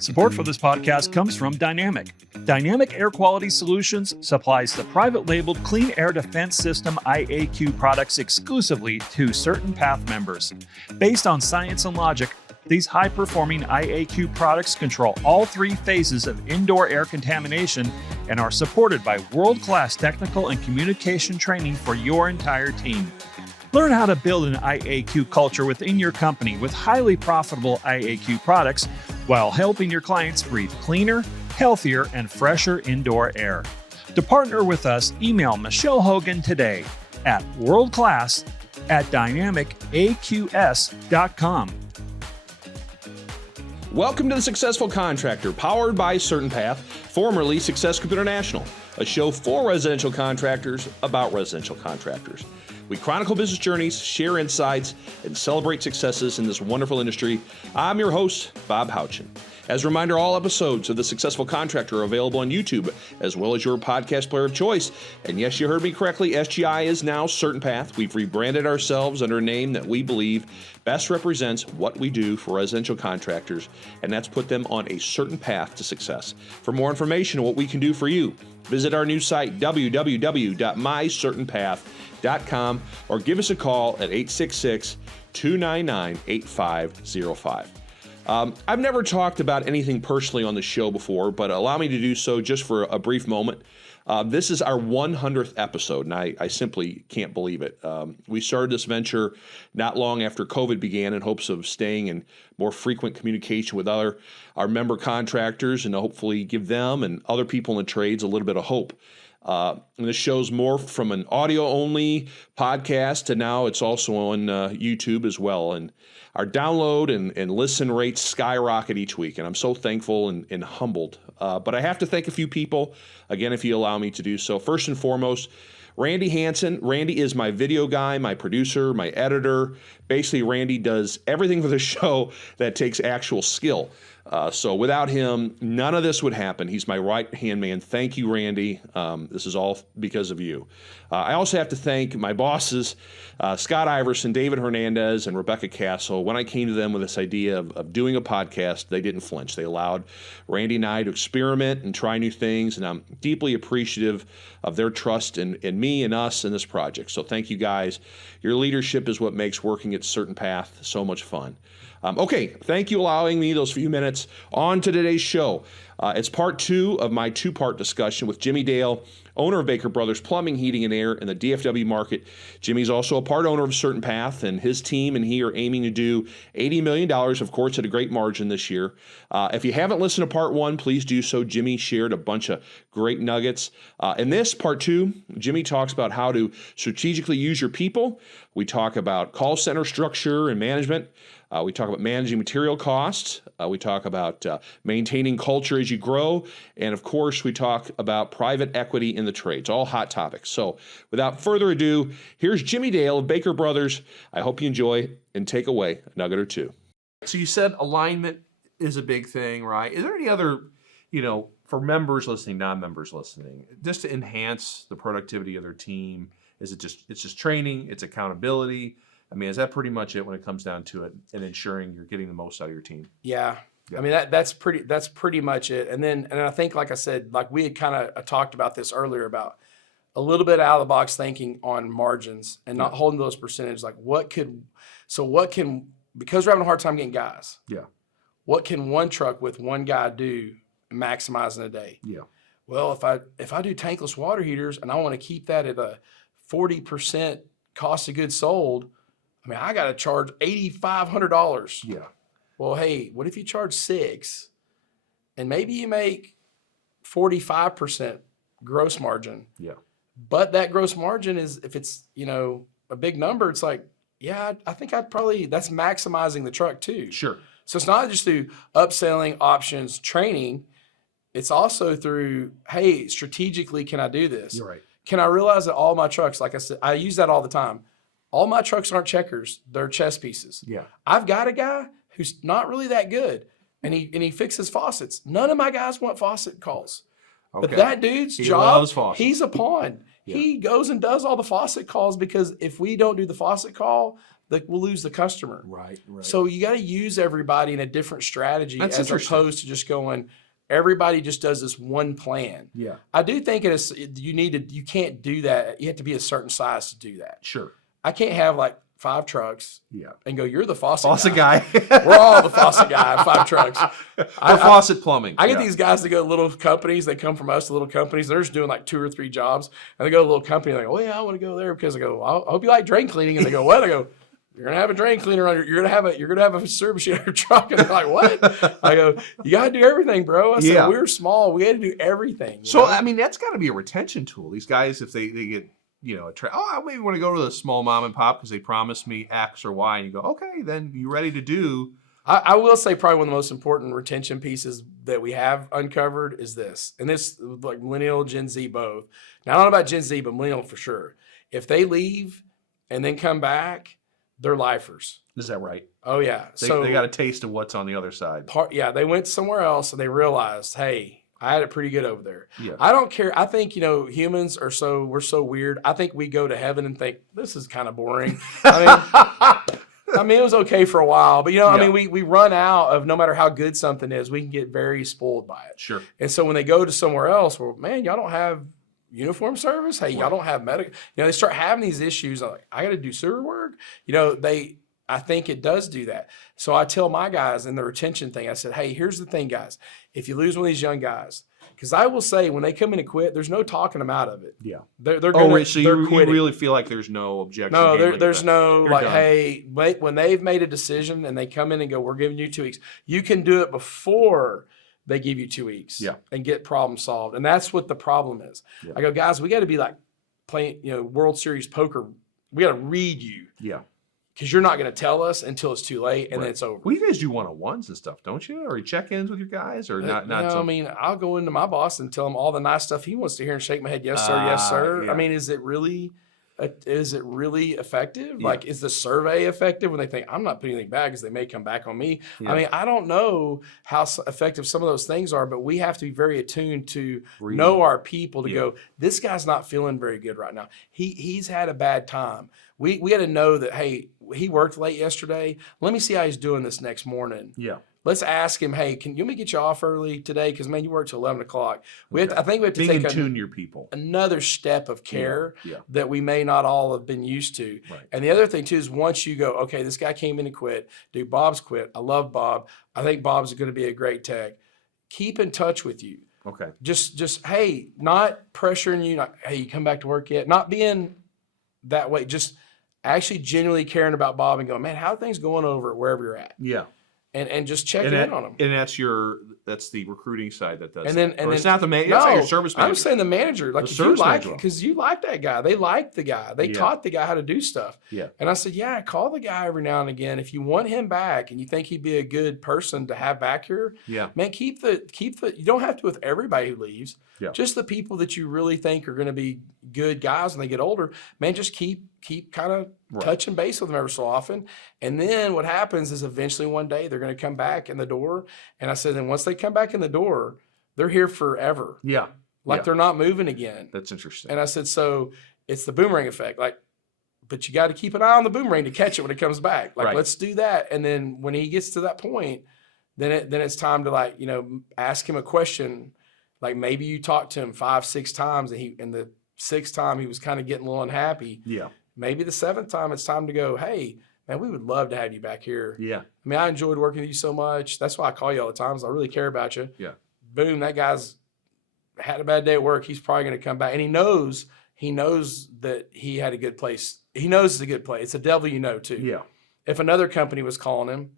Support for this podcast comes from Dynamic. Dynamic Air Quality Solutions supplies the private labeled Clean Air Defense System IAQ products exclusively to CertainPath members. Based on science and logic, these high-performing IAQ products control all three phases of indoor air contamination and are supported by world-class technical and communication training for your entire team. Learn how to build an IAQ culture within your company with highly profitable IAQ products while helping your clients breathe cleaner, healthier, and fresher indoor air. To partner with us, email Michelle Hogan today at worldclass@dynamicaqs.com. Welcome to The Successful Contractor, powered by CertainPath, formerly Success Group International, a show for residential contractors about residential contractors. We chronicle business journeys, share insights, and celebrate successes in this wonderful industry. I'm your host, Bob Houchin. As a reminder, all episodes of The Successful Contractor are available on YouTube, as well as your podcast player of choice. And yes, you heard me correctly, SGI is now CertainPath. We've rebranded ourselves under a name that we believe best represents what we do for residential contractors, and that's put them on a certain path to success. For more information on what we can do for you, visit our new site, www.mycertainpath.com, or give us a call at 866-299-8505. I've never talked about anything personally on the show before, but allow me to do so just for a brief moment. This is our 100th episode, and I simply can't believe it. We started this venture not long after COVID began in hopes of staying in more frequent communication with our member contractors and to hopefully give them and other people in the trades a little bit of hope. And this show's morphed from an audio-only podcast to now it's also on YouTube as well. And our download and listen rates skyrocket each week, and I'm so thankful and humbled. But I have to thank a few people, again, if you allow me to do so. First and foremost, Randy Hansen. Randy is my video guy, my producer, my editor. Basically, Randy does everything for the show that takes actual skill. So without him, none of this would happen. He's my right-hand man. Thank you, Randy. This is all because of you. I also have to thank my bosses, Scott Iverson, David Hernandez, and Rebecca Castle. When I came to them with this idea of doing a podcast, they didn't flinch. They allowed Randy and I to experiment and try new things, and I'm deeply appreciative of their trust in me and us in this project. So thank you, guys. Your leadership is what makes working at CertainPath so much fun. Okay, thank you for allowing me those few minutes. On to today's show. It's part two of my two-part discussion with Jimmie Dale, owner of Baker Brothers Plumbing, Heating, and Air in the DFW market. Jimmie's also a part owner of CertainPath, and his team and he are aiming to do $80 million, of course, at a great margin this year. If you haven't listened to part one, please do so. Jimmie shared a bunch of great nuggets. In this, part two, Jimmie talks about how to strategically use your people. We talk about call center structure and management. We talk about managing material costs. We talk about maintaining culture as you grow. And of course, we talk about private equity in the trades, all hot topics. So without further ado, here's Jimmie Dale of Baker Brothers. I hope you enjoy and take away a nugget or two. So you said alignment is a big thing, right? Is there any other, for members listening, non-members listening, just to enhance the productivity of their team? Is it just training? It's accountability? I mean, is that pretty much it when it comes down to it and ensuring you're getting the most out of your team? Yeah. I mean, that's pretty much it. And I think, like I said, like we had kind of talked about this earlier about a little bit out of the box thinking on margins and not holding those percentages. Like because we're having a hard time getting guys. Yeah. What can one truck with one guy do maximizing a day? Yeah. Well, if I do tankless water heaters and I want to keep that at a 40% cost of goods sold, I mean, I got to charge $8,500. Yeah. Well, hey, what if you charge $6,000 and maybe you make 45% gross margin? Yeah. But that gross margin is, if it's, a big number, it's like, yeah, I think that's maximizing the truck too. Sure. So it's not just through upselling, options, training. It's also through, hey, strategically, can I do this? You're right. Can I realize that all my trucks, like I said, I use that all the time. All my trucks aren't checkers; they're chess pieces. Yeah. I've got a guy who's not really that good, and he fixes faucets. None of my guys want faucet calls, but that dude's job, he's a pawn. Yeah. He goes and does all the faucet calls because if we don't do the faucet call, we'll lose the customer. Right. So you got to use everybody in a different strategy That's as interesting. opposed to just going, everybody just does this one plan. Yeah. I do think you can't do that. You have to be a certain size to do that. Sure. I can't have like 5 trucks and go, you're the faucet guy. We're all the faucet guy, 5 trucks. Or faucet plumbing. I get these guys that go to little companies. They come from us to little companies. They're just doing like 2 or 3 jobs. And they go to a little company. And they go, oh, yeah, I want to go there because I go, I hope you like drain cleaning. And they go, what? I go, you're gonna have a drain cleaner on you're gonna have a service machine on your truck. And they're like, what? I go, you gotta do everything, bro. I said, we were small. We had to do everything. So I mean, that's got to be a retention tool. These guys, if they get I maybe want to go to the small mom and pop because they promised me X or Y, and you go, okay, then you ready to do. I will say probably one of the most important retention pieces that we have uncovered is this, and this like millennial, Gen Z both. Now I don't know about Gen Z, but millennial for sure. If they leave and then come back, they're lifers. Is that right? Oh yeah. They got a taste of what's on the other side. They went somewhere else and they realized, hey, I had it pretty good over there. Yeah. I don't care. I think, humans we're so weird. I think we go to heaven and think this is kind of boring. I mean, it was okay for a while, but I mean, we run out of, no matter how good something is, we can get very spoiled by it. Sure. And so when they go to somewhere else, well, man, y'all don't have uniform service. Hey, y'all don't have medical. They start having these issues. Like, I got to do sewer work. I think it does do that. So I tell my guys in the retention thing, I said, hey, here's the thing, guys. If you lose one of these young guys, because I will say when they come in and quit, there's no talking them out of it. Yeah. They're going so you really feel like there's no objection? No, there's no like, done. hey, when they've made a decision and they come in and go, we're giving you 2 weeks. You can do it before they give you 2 weeks and get problem solved. And that's what the problem is. Yeah. I go, guys, we got to be like playing, World Series poker. We got to read you. Yeah. Because you're not going to tell us until it's too late, and then it's over. Well, you guys do one-on-ones and stuff, don't you? Or check-ins with your guys, or not? I mean, I'll go into my boss and tell him all the nice stuff he wants to hear and shake my head, yes, sir, yes, sir. Yeah. I mean, is it really effective? Yeah. Like, is the survey effective when they think, I'm not putting anything bad because they may come back on me? Yeah. I mean, I don't know how effective some of those things are, but we have to be very attuned to know our people to go, this guy's not feeling very good right now. He's had a bad time. We got to know that, hey, he worked late yesterday. Let me see how he's doing this next morning. Yeah. Let's ask him, hey, can you get you off early today? Because, man, you work till 11 o'clock. I think we have to take tune your people. Another step of care Yeah. that we may not all have been used to. Right. And the other thing, too, is once you go, okay, this guy came in and quit. Dude, Bob's quit. I love Bob. I think Bob's going to be a great tech. Keep in touch with you. Okay. Just hey, not pressuring you, not, hey, you come back to work yet? Not being that way. Just actually genuinely caring about Bob and going, man, how are things going over at wherever you're at? Yeah. And just checking in on them. And that's the recruiting side that does. And then it's not the it's not your service manager. I'm saying the manager. Like, The if service you manager. because you like that guy. They like the guy. They Yeah. taught the guy how to do stuff. Yeah. And I said, yeah, call the guy every now and again. If you want him back and you think he'd be a good person to have back here, Yeah. man, keep the you don't have to with everybody who leaves. Yeah. Just the people that you really think are going to be good guys when they get older, man, just keep kind of touching base with them every so often. And then what happens is eventually one day they're going to come back in the door. And I said, and once they come back in the door, they're here forever. Yeah. Like they're not moving again. That's interesting. And I said, so it's the boomerang effect. Like, but you got to keep an eye on the boomerang to catch it when it comes back. Like, let's do that. And then when he gets to that point, then it's time to, like, ask him a question. Like, maybe you talked to him 5-6 times and the 6th time he was kind of getting a little unhappy. Yeah. Maybe the 7th time it's time to go, hey, man, we would love to have you back here. Yeah. I mean, I enjoyed working with you so much. That's why I call you all the time, because I really care about you. Yeah. Boom, that guy's had a bad day at work. He's probably going to come back. And he knows that he had a good place. He knows it's a good place. It's a devil too. Yeah. If another company was calling him,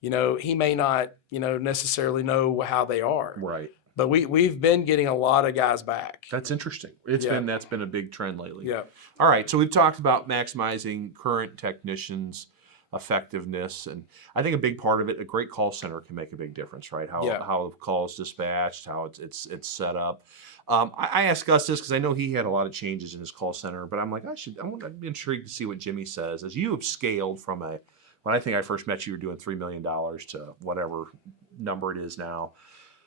he may not, necessarily know how they are. Right. But we've been getting a lot of guys back. That's interesting. That's been a big trend lately. Yeah. All right. So we've talked about maximizing current technicians' effectiveness, and I think a big part of it, a great call center can make a big difference, right? How calls dispatched, how it's set up. I asked Gus this because I know he had a lot of changes in his call center, but I'm like, I'd be intrigued to see what Jimmie says. As you have scaled from when I think I first met you were doing $3 million to whatever number it is now.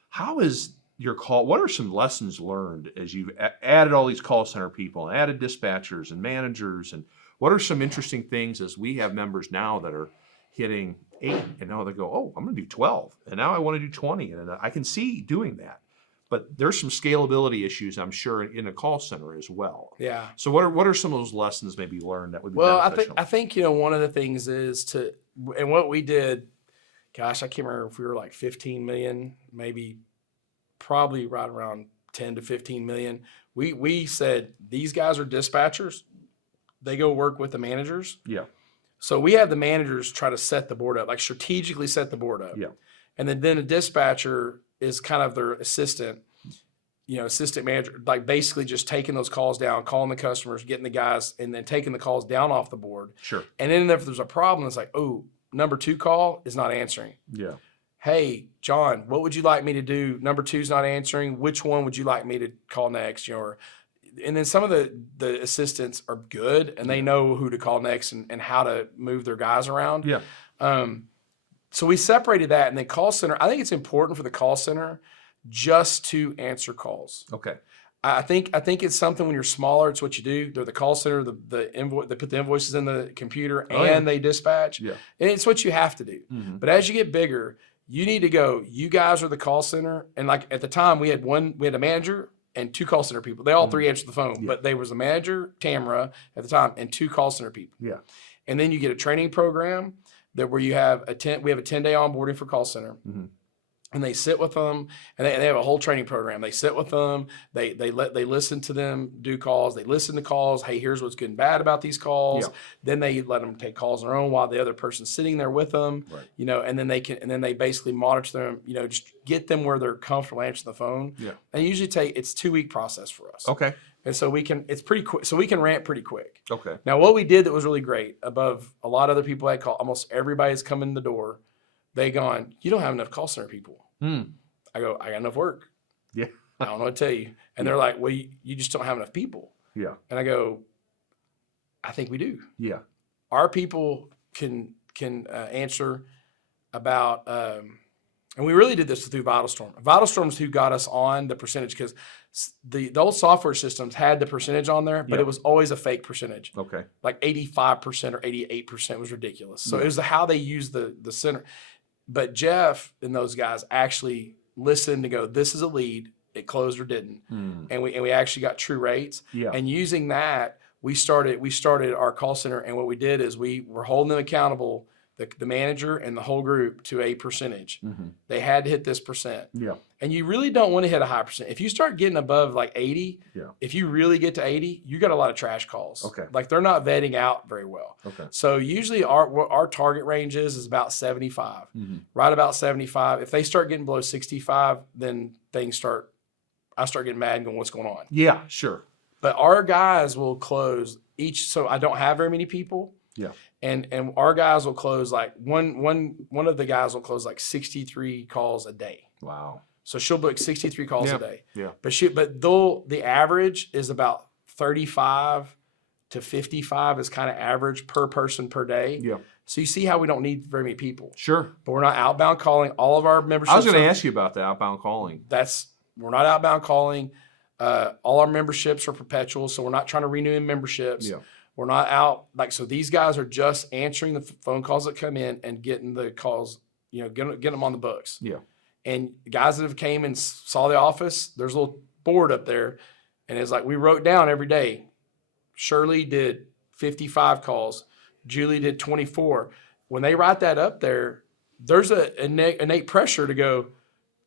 How is your call? What are some lessons learned as you've added all these call center people, and added dispatchers and managers, and What are some interesting things as we have members now that are hitting 8 and now they go, oh, I'm going to do 12 and now I want to do 20 and I can see doing that. But there's some scalability issues, I'm sure, in a call center as well. Yeah. So what are some of those lessons maybe learned that would be Well, beneficial? I think one of the things is and what we did, gosh, I can't remember if we were like 15 million, maybe probably right around 10 to 15 million. We said these guys are dispatchers. They go work with the managers. Yeah. So we have the managers try to set the board up, like strategically set the board up. Yeah. And then a dispatcher is kind of their assistant manager, like basically just taking those calls down, calling the customers, getting the guys, and then taking the calls down off the board. Sure. And then if there's a problem, it's like, oh, number 2 call is not answering. Yeah. Hey, John, what would you like me to do? Number 2's not answering. Which one would you like me to call next? And then some of the assistants are good and they know who to call next and how to move their guys around. Yeah. So we separated that, and the call center, I think it's important for the call center just to answer calls. Okay. I think it's something when you're smaller, it's what you do. They're the call center, the invoice, they put the invoices in the computer and they dispatch. Yeah. And it's what you have to do. Mm-hmm. But as you get bigger, you need to go, you guys are the call center. And like at the time we had a manager and 2 call center people. They all 3 answered the phone, but there was a manager, Tamara at the time, and 2 call center people. Yeah. And then you get a training program where you have we have a 10-day onboarding for call center. Mm-hmm. And they sit with them, and they have a whole training program. They sit with them. They listen to them do calls. They listen to calls. Hey, here's what's good and bad about these calls. Yeah. Then they let them take calls on their own while the other person's sitting there with them. Right. And then they basically monitor them. Just get them where they're comfortable answering the phone. Yeah. And usually it's 2-week process for us. Okay. And so it's pretty quick. So we can ramp pretty quick. Okay. Now, what we did that was really great, above a lot of other people I call, almost everybody's come in the door. They gone, you don't have enough call center people. I go, I got enough work. Yeah. I don't know what to tell you. And they're like, well, you just don't have enough people. Yeah. And I go, I think we do. Yeah. Our people can answer about, and we really did this through VitalStorm. VitalStorm's who got us on the percentage, because the old software systems had the percentage on there, but it was always a fake percentage. Okay. Like 85% or 88% was ridiculous. So it was how they used the center. But Jeff and those guys actually listened to go, this is a lead. It closed or didn't. And we actually got true rates. Yeah. And using that, we started our call center. And what we did is we were holding them accountable, the manager and the whole group, to a percentage. Mm-hmm. They had to hit this percent. Yeah. And you really don't want to hit a high percent. If you start getting above like 80, if you really get to 80, you got a lot of trash calls. Okay. Like they're not vetting out very well. Okay. So usually our target range is about 75, right about 75. If they start getting below 65, then I start getting mad and going, what's going on? Yeah, sure. But our guys will close each. So I don't have very many people. Yeah. And our guys will close like one of the guys will close like 63 calls a day. Wow. So she'll book 63 calls a day. Yeah. But the average is about 35 to 55 is kind of average per person per day. Yeah. So you see how we don't need very many people. Sure. But we're not outbound calling. All of our memberships. I was going to ask you about the outbound calling. We're not outbound calling. All our memberships are perpetual, so we're not trying to renew memberships. Yeah. We're not out so these guys are just answering the phone calls that come in and getting the calls, getting them on the books. Yeah. And guys that have came and saw the office, there's a little board up there, and it's like we wrote down every day. Shirley did 55 calls. Julie did 24. When they write that up there, there's a innate pressure to go,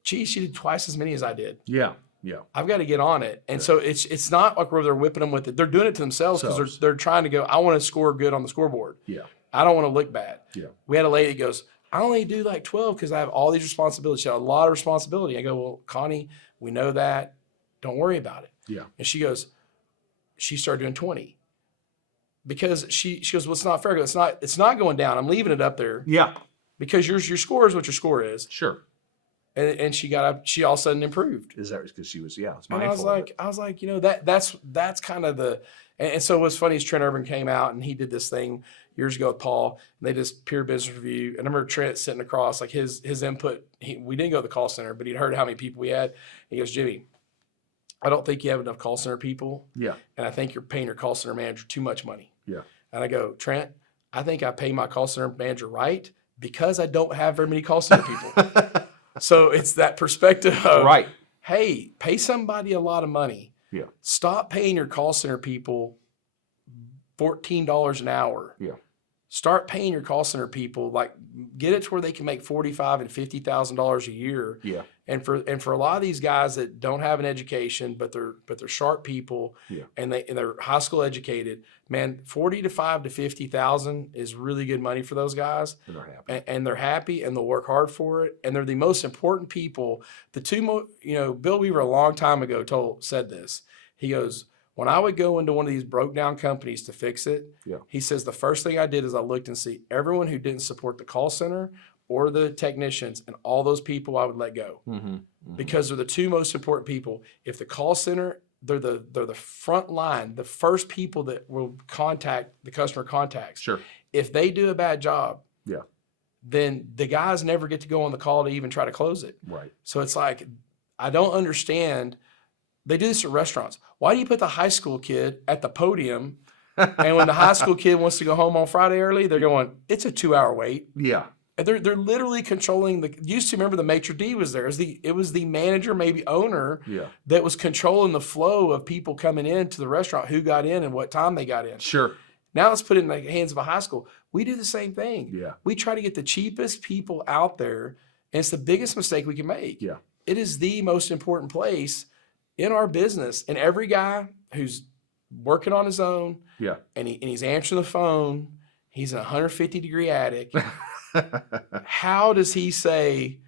gee, she did twice as many as I did. Yeah. Yeah. I've got to get on it. And so it's not like where they're whipping them with it. They're doing it to themselves because they're trying to go, I want to score good on the scoreboard. Yeah. I don't want to look bad. Yeah. We had a lady that goes, I only do like 12 because I have all these responsibilities. She had a lot of responsibility. I go, well, Connie, we know that. Don't worry about it. Yeah. And she goes, she started doing 20. Because she goes, well, it's not fair. I go, it's not going down. I'm leaving it up there. Yeah. Because your score is what your score is. Sure. And she got up, she all of a sudden improved. Is that because she was, it's And mindful. I was like, that's kind of the, and so what's funny is Trent Urban came out and he did this thing years ago with Paul, and they just peer business review. And I remember Trent sitting across, like his input, we didn't go to the call center, but he'd heard how many people we had. He goes, Jimmy, I don't think you have enough call center people. Yeah. And I think you're paying your call center manager too much money. Yeah. And I go, Trent, I think I pay my call center manager right because I don't have very many call center people. So it's that perspective of, Right. hey, pay somebody a lot of money. Yeah. Stop paying your call center people $14 an hour. Yeah. Start paying your call center people, like get it to where they can make $45,000 and $50,000 a year. Yeah. And for a lot of these guys that don't have an education, but they're sharp people, Yeah. and they're high school educated, man, $45,000 to $50,000 is really good money for those guys. And they're happy. And they're happy, and they'll work hard for it, and they're the most important people. The two Bill Weaver a long time ago said this. He goes, when I would go into one of these broke down companies to fix it, Yeah. he says the first thing I did is I looked and see everyone who didn't support the call center or the technicians, and all those people I would let go because they're the two most important people. If the call center, they're the front line, the first people that will contact the customer contacts. Sure. If they do a bad job, Yeah. then the guys never get to go on the call to even try to close it. Right. So it's like, I don't understand. They do this at restaurants. Why do you put the high school kid at the podium, and when the high school kid wants to go home on Friday early, they're going, it's a 2-hour wait. Yeah. And they're literally controlling used to remember the maitre d' was there. It was the manager, maybe owner, Yeah. that was controlling the flow of people coming into the restaurant, who got in and what time they got in. Sure. Now let's put it in the hands of a high school. We do the same thing. Yeah. We try to get the cheapest people out there, and it's the biggest mistake we can make. Yeah. It is the most important place in our business. And every guy who's working on his own, Yeah. and he's answering the phone, he's in a 150-degree attic. How does he say,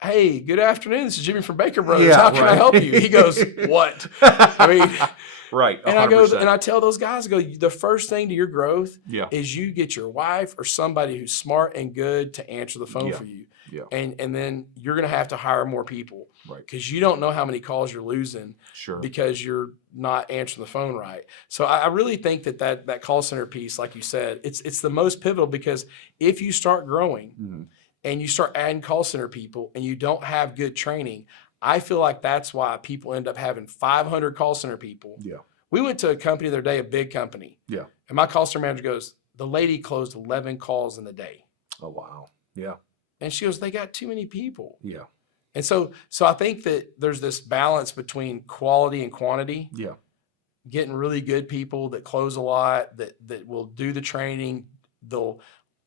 hey, good afternoon, this is Jimmy from Baker Brothers. Yeah, How can I right. help you? He goes, what? I mean, Right. and I go, 100%. and I tell those guys, the first thing to your growth Yeah. is you get your wife or somebody who's smart and good to answer the phone Yeah. for you. Yeah. And then you're going to have to hire more people. Right. Because you don't know how many calls you're losing Sure. because you're not answering the phone right. So I really think that call center piece, like you said, it's the most pivotal, because if you start growing Mhm. and you start adding call center people and you don't have good training, I feel like that's why people end up having 500 call center people. Yeah. We went to a company the other day, a big company, Yeah. and my call center manager goes, the lady closed 11 calls in the day. Oh, wow. Yeah. And she goes, they got too many people. Yeah. And so I think that there's this balance between quality and quantity, Yeah. getting really good people that close a lot, that will do the training.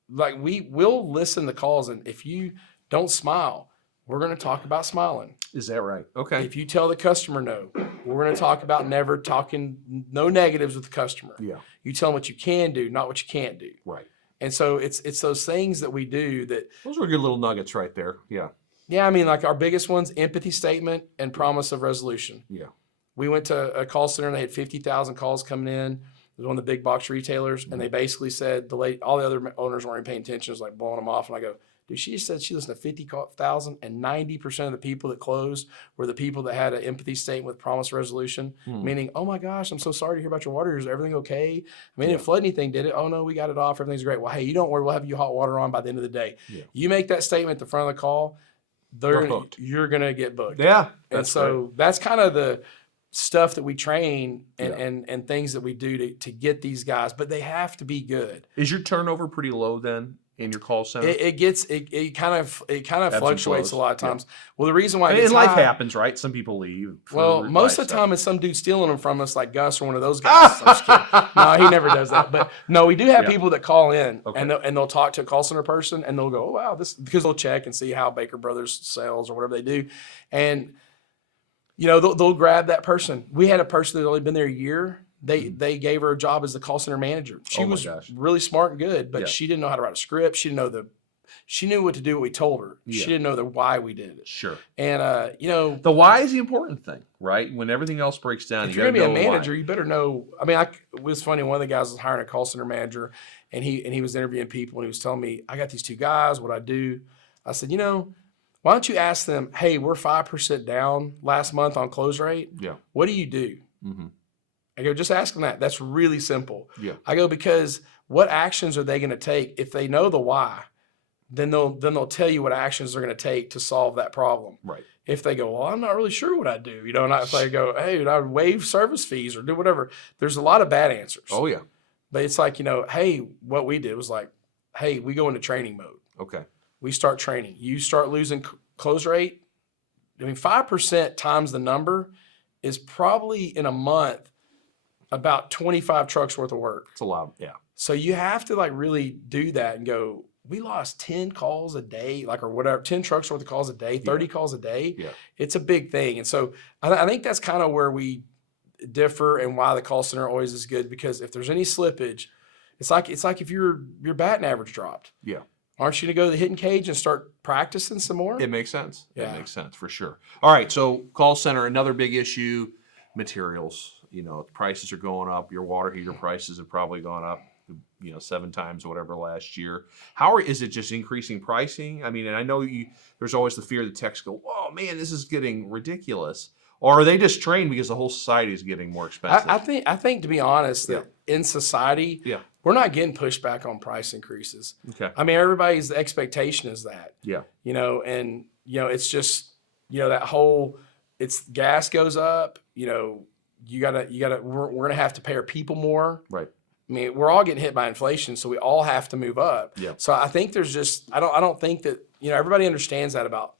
We'll listen to calls, and if you don't smile, we're going to talk about smiling. Is that right? Okay. If you tell the customer no, we're going to talk about never talking, no negatives with the customer. Yeah. You tell them what you can do, not what you can't do. Right. And so it's those things that we do that, Those are good little nuggets right there. Yeah. yeah, I mean, like our biggest ones, empathy statement and promise of resolution. Yeah. We went to a call center and they had 50,000 calls coming in. It was one of the big box retailers, and they basically said all the other owners weren't paying attention. It was like blowing them off. And I go, dude, she just said she listened to 50,000, and 90% of the people that closed were the people that had an empathy statement with promise resolution, meaning, oh my gosh, I'm so sorry to hear about your water. Is everything okay? I mean, it didn't flood anything, did it? Oh no, we got it off. Everything's great. Well, hey, you don't worry. We'll have you hot water on by the end of the day. Yeah. You make that statement at the front of the call, hooked. you're going to get booked. Yeah. And so that's kind of the stuff that we train and, Yeah. and things that we do to get these guys, but they have to be good. Is your turnover pretty low then in your call center? It kind of and fluctuates flows. a lot of Yeah. times. Well, the reason why it and gets life high- happens, right? Some people leave. for Well, most of life the time it's some dude stealing them from us, like Gus or one of those guys. I'm just kidding. No, he never does that. But no, we do have Yeah. people that call in Okay. and they'll talk to a call center person and they'll go, oh wow, this, because they'll check and see how Baker Brothers sells or whatever they do, and they'll grab that person. We had a person that had only been there a year. They gave her a job as the call center manager. She Oh my was gosh. really smart and good, but Yeah. she didn't know how to write a script. She knew what to do. What we told her. Yeah. She didn't know the why we did it. Sure. And The why is the important thing, right? When everything else breaks down, if you you're got gonna to be a know manager, why. you better know. I mean, it was funny. One of the guys was hiring a call center manager, and he was interviewing people, and he was telling me, I got these two guys. What I do? I said, why don't you ask them? Hey, we're 5% down last month on close rate. Yeah. What do you do? Mm-hmm. I go, just ask them that. That's really simple. Yeah. I go, because what actions are they going to take? If they know the why, then they'll tell you what actions they're going to take to solve that problem. Right. If they go, well, I'm not really sure what I do, and if they go, hey, I would waive service fees or do whatever, there's a lot of bad answers. Oh yeah. But it's like, hey, what we did was like, hey, we go into training mode. Okay. We start training. You start losing close rate. 5% times the number is probably in a month about 25 trucks worth of work. It's a lot. Yeah. So you have to like really do that and go, we lost 10 calls a day, or whatever, 10 trucks worth of calls a day, 30 calls a day. Yeah. It's a big thing. And so I think that's kind of where we differ and why the call center always is good, because if there's any slippage, it's like if your batting average dropped. Yeah. Aren't you going to go to the hitting cage and start practicing some more? It makes sense. Yeah. It makes sense for sure. All right. So call center, another big issue, materials. Prices are going up. Your water heater prices have probably gone up, 7 times or whatever last year. Is it just increasing pricing? I mean, and I know there's always the fear that techs go, "Whoa, man, this is getting ridiculous." Or are they just trained because the whole society is getting more expensive? I think to be honest, that in society, we're not getting pushback on price increases. Okay. I mean, everybody's expectation is that. Yeah. It's just, that whole, it's gas goes up, we're going to have to pay our people more. Right. I mean, we're all getting hit by inflation, so we all have to move up. Yeah. So I think there's just, I don't think that, everybody understands that about,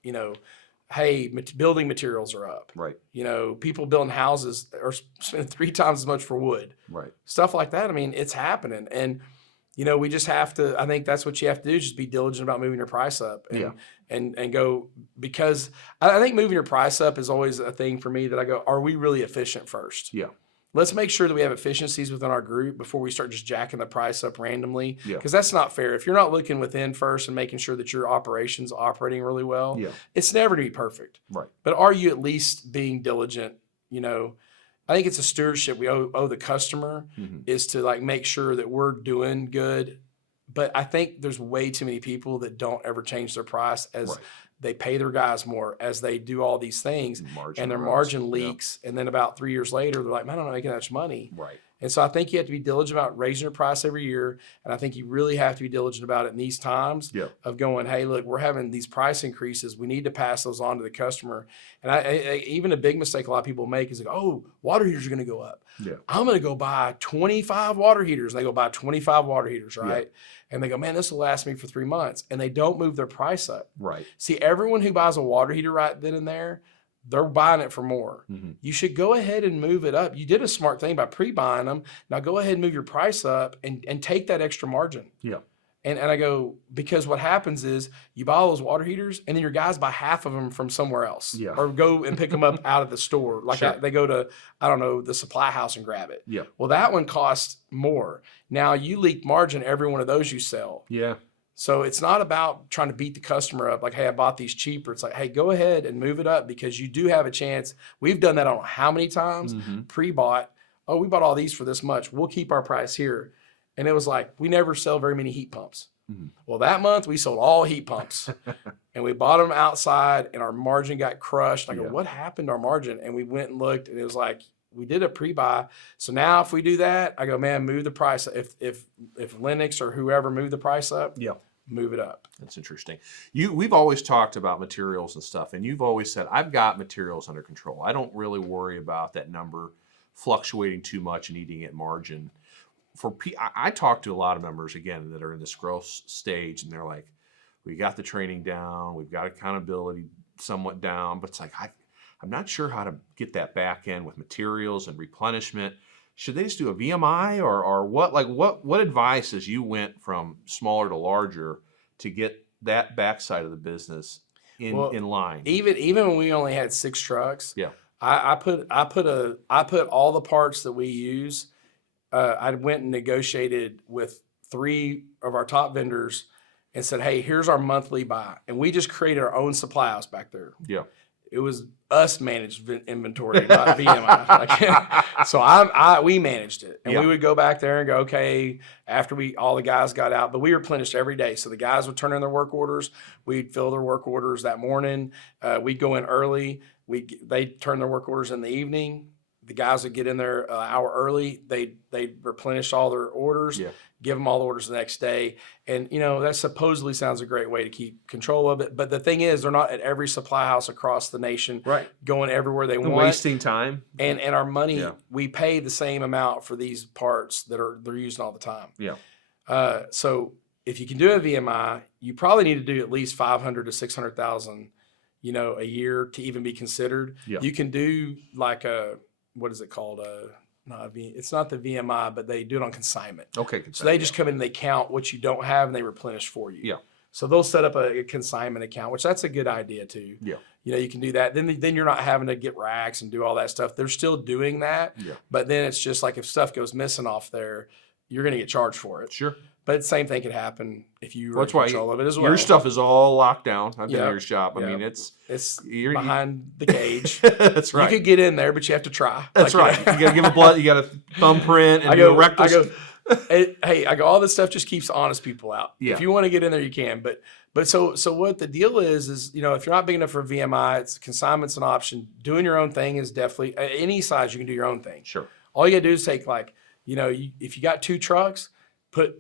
hey, building materials are up. Right. People building houses are spending 3 times as much for wood. Right. Stuff like that. I mean, it's happening. And, we just have to, I think that's what you have to do, is just be diligent about moving your price up and go, because I think moving your price up is always a thing for me that I go, are we really efficient first? Yeah. Let's make sure that we have efficiencies within our group before we start just jacking the price up randomly. Yeah. Because that's not fair. If you're not looking within first and making sure that your operation's operating really well, it's never to be perfect. Right. But are you at least being diligent? I think it's a stewardship we owe the customer, is to like make sure that we're doing good. But I think there's way too many people that don't ever change their price as they pay their guys more, as they do all these things, and their margin leaks. And then about 3 years later, they're like, man, I'm not making that much money. Right. And so I think you have to be diligent about raising your price every year. And I think you really have to be diligent about it in these times of going, hey, look, we're having these price increases. We need to pass those on to the customer. And I even a big mistake a lot of people make is like, oh, water heaters are going to go up. Yeah. I'm going to go buy 25 water heaters. And they go buy 25 water heaters, right? Yeah. And they go, man, this will last me for 3 months. And they don't move their price up. Right. See, everyone who buys a water heater right then and there, they're buying it for more. You should go ahead and move it up. You did a smart thing by pre-buying them. Now go ahead and move your price up and take that extra margin. Yeah. And I go, because what happens is you buy all those water heaters and then your guys buy half of them from somewhere else. Yeah. Or go and pick them up out of the store. Like they go to, I don't know, the supply house and grab it. Yeah. Well, that one costs more. Now you leak margin every one of those you sell. Yeah. So it's not about trying to beat the customer up like, hey, I bought these cheaper. It's like, hey, go ahead and move it up, because you do have a chance. We've done that I don't know how many times, pre-bought. Oh, we bought all these for this much. We'll keep our price here. And it was like, we never sell very many heat pumps. Well, that month we sold all heat pumps and we bought them outside and our margin got crushed. I go, what happened to our margin? And we went and looked and it was like, we did a pre-buy. So now if we do that, I go, man, move the price. If Lennox or whoever move the price up, move it up. That's interesting. We've always talked about materials and stuff, and you've always said, I've got materials under control. I don't really worry about that number fluctuating too much and eating at margin. I talk to a lot of members, again, that are in this growth stage, and they're like, we got the training down, we've got accountability somewhat down, but it's like, I'm not sure how to get that back end with materials and replenishment. Should they just do a VMI or what? Like what advice as you went from smaller to larger to get that backside of the business in line? Even when we only had 6 trucks, I put all the parts that we use. I went and negotiated with 3 of our top vendors and said, hey, here's our monthly buy. And we just created our own supply house back there. Yeah. It was us managed inventory, not VMI. So we managed it. And we would go back there and go, okay, after all the guys got out, but we replenished every day. So the guys would turn in their work orders. We'd fill their work orders that morning. We'd go in early. They'd turn their work orders in the evening. the guys would get in there an hour early. They replenish all their orders, give them all the orders the next day. And, that supposedly sounds a great way to keep control of it. But the thing is, they're not at every supply house across the nation going everywhere they want. Wasting time. And our money, we pay the same amount for these parts they're using all the time. Yeah. So if you can do a VMI, you probably need to do at least 500 to 600,000, a year to even be considered. Yeah. You can do like what is it called? It's not the VMI, but they do it on consignment. Okay. So they just come in and they count what you don't have and they replenish for you. Yeah. So they'll set up a consignment account, which that's a good idea too. Yeah. You can do that. Then you're not having to get racks and do all that stuff. They're still doing that. Yeah. But then it's just like if stuff goes missing off there, you're going to get charged for it. Sure. But the same thing could happen if you were That's in why control of it as well. your stuff is all locked down. I've been Yep. in your shop. I Yep. mean, it's behind the cage. That's right. You could get in there, but you have to try. That's right. You got to give a blood. You got a thumbprint and do a rectal. I go, all this stuff just keeps honest people out. Yeah. If you want to get in there, you can. But so what the deal is, if you're not big enough for VMI, it's consignment's an option. Doing your own thing is definitely, any size you can do your own thing. Sure. All you got to do is take if you got 2 trucks, put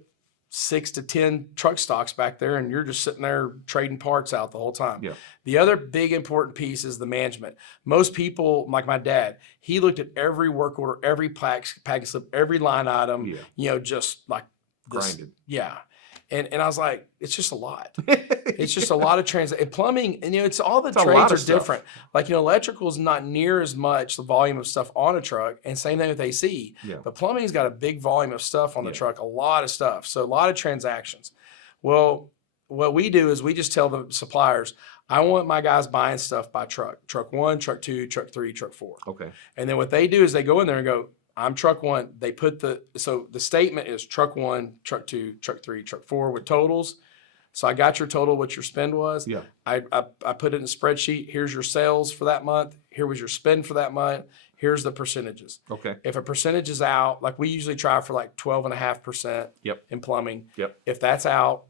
6 to 10 truck stocks back there, and you're just sitting there trading parts out the whole time. Yeah. The other big important piece is the management. Most people, like my dad, he looked at every work order, every package slip, every line item, just like Grinded. Yeah. And I was like, it's just a lot. It's just a lot of plumbing, and it's all the trades are different. Like, electrical is not near as much the volume of stuff on a truck, and same thing with AC. Yeah. But plumbing's got a big volume of stuff on the truck, a lot of stuff. So a lot of transactions. Well, what we do is we just tell the suppliers, I want my guys buying stuff by truck. Truck 1, truck 2, truck 3, truck 4. Okay. And then what they do is they go in there and go, I'm truck 1. They put so the statement is truck 1, truck 2, truck 3, truck 4 with totals. So I got your total, what your spend was. Yeah. I put it in a spreadsheet. Here's your sales for that month. Here was your spend for that month. Here's the percentages. Okay. If a percentage is out, like we usually try for like 12.5% in plumbing. Yep. If that's out,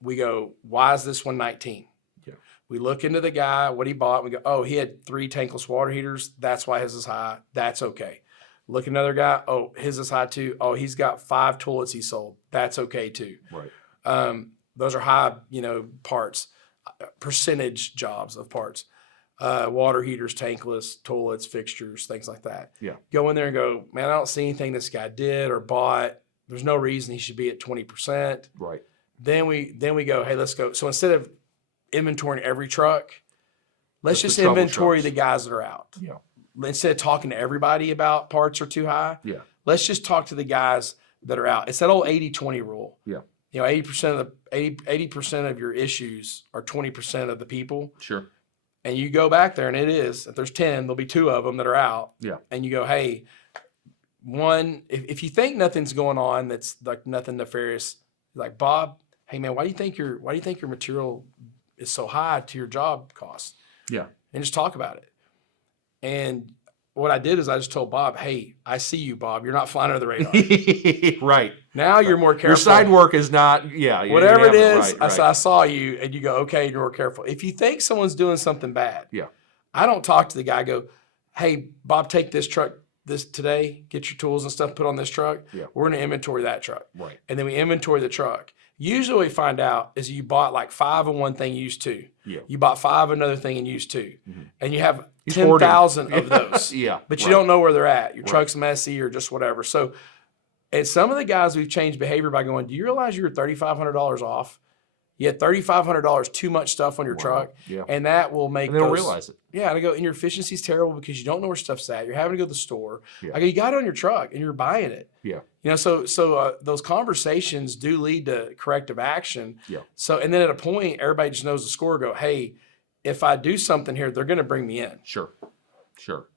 we go, why is this one 19? Yeah. We look into the guy, what he bought. We go, oh, he had 3 tankless water heaters. That's why his is high. That's okay. Look at another guy. Oh, his is high too. Oh, he's got 5 toilets he sold. That's okay too. Right. Those are high, parts, percentage jobs of parts. Water heaters, tankless, toilets, fixtures, things like that. Yeah. Go in there and go, man, I don't see anything this guy did or bought. There's no reason he should be at 20%. Right. Then we go, hey, let's go. So instead of inventorying every truck, let's just inventory the guys that are out. Yeah. Instead of talking to everybody about parts are too high, let's just talk to the guys that are out. It's that old 80-20 rule. Yeah. 80% of your issues are 20% of the people. Sure. And you go back there, and if there's 10, there'll be 2 of them that are out. Yeah. And you go, hey, if you think nothing's going on, that's like nothing nefarious, like, Bob, hey man, why do you think your material is so high to your job costs? Yeah. And just talk about it. And what I did is I just told Bob, hey, I see you, Bob. You're not flying under the radar. Right. Now you're more careful. Your side work is not, whatever it is, right. I saw you, and you go, okay, you're more careful. If you think someone's doing something bad, I don't talk to the guy, I go, hey, Bob, take this truck today, get your tools and stuff put on this truck. Yeah. We're going to inventory that truck. Right. And then we inventory the truck. Usually what we find out is you bought like 5 of one thing, used 2. Yeah. You bought 5 of another thing and used 2. Mm-hmm. And you have 10,000 of those. Yeah. But you don't know where they're at. Your truck's messy or just whatever. So, and some of the guys, we've changed behavior by going, do you realize you were $3,500 off? You had $3,500 too much stuff on your truck. Yeah. And that will make and they don't realize it. Yeah, and I go, and your efficiency's terrible because you don't know where stuff's at. You're having to go to the store. Yeah. I go, you got it on your truck and you're buying it. Yeah. So those conversations do lead to corrective action. Yeah. So, and then at a point, everybody just knows the score. Go, hey, if I do something here, they're going to bring me in. Sure.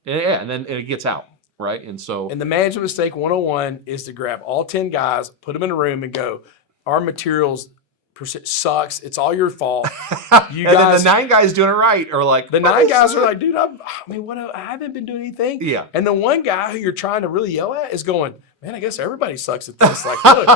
And then it gets out, right? And so. And the management mistake 101 is to grab all 10 guys, put them in a room, and go, our materials sucks. It's all your fault. You and guys, then the 9 guys doing it right are like, the 9 guys are like, dude, I haven't been doing anything. Yeah. And the one guy who you're trying to really yell at is going, man, I guess everybody sucks at this. Like, look,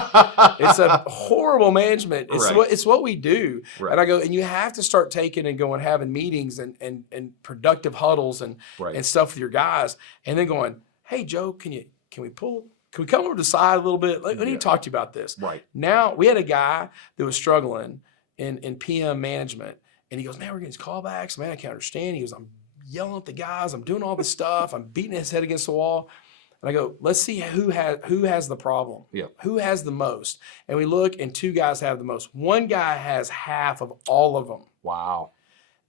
it's a horrible management. It's what we do. Right. And I go, and you have to start taking and going, having meetings and productive huddles and stuff with your guys, and then going, hey Joe, can we come over to the side a little bit? Let me talk to you about this. Right. Now we had a guy that was struggling in PM management, and he goes, man, we're getting these callbacks. Man, I can't understand. He goes, I'm yelling at the guys. I'm doing all this stuff. I'm beating his head against the wall. And I go, let's see who has the problem. Yeah. Who has the most? And we look, and 2 guys have the most. One guy has half of all of them. Wow.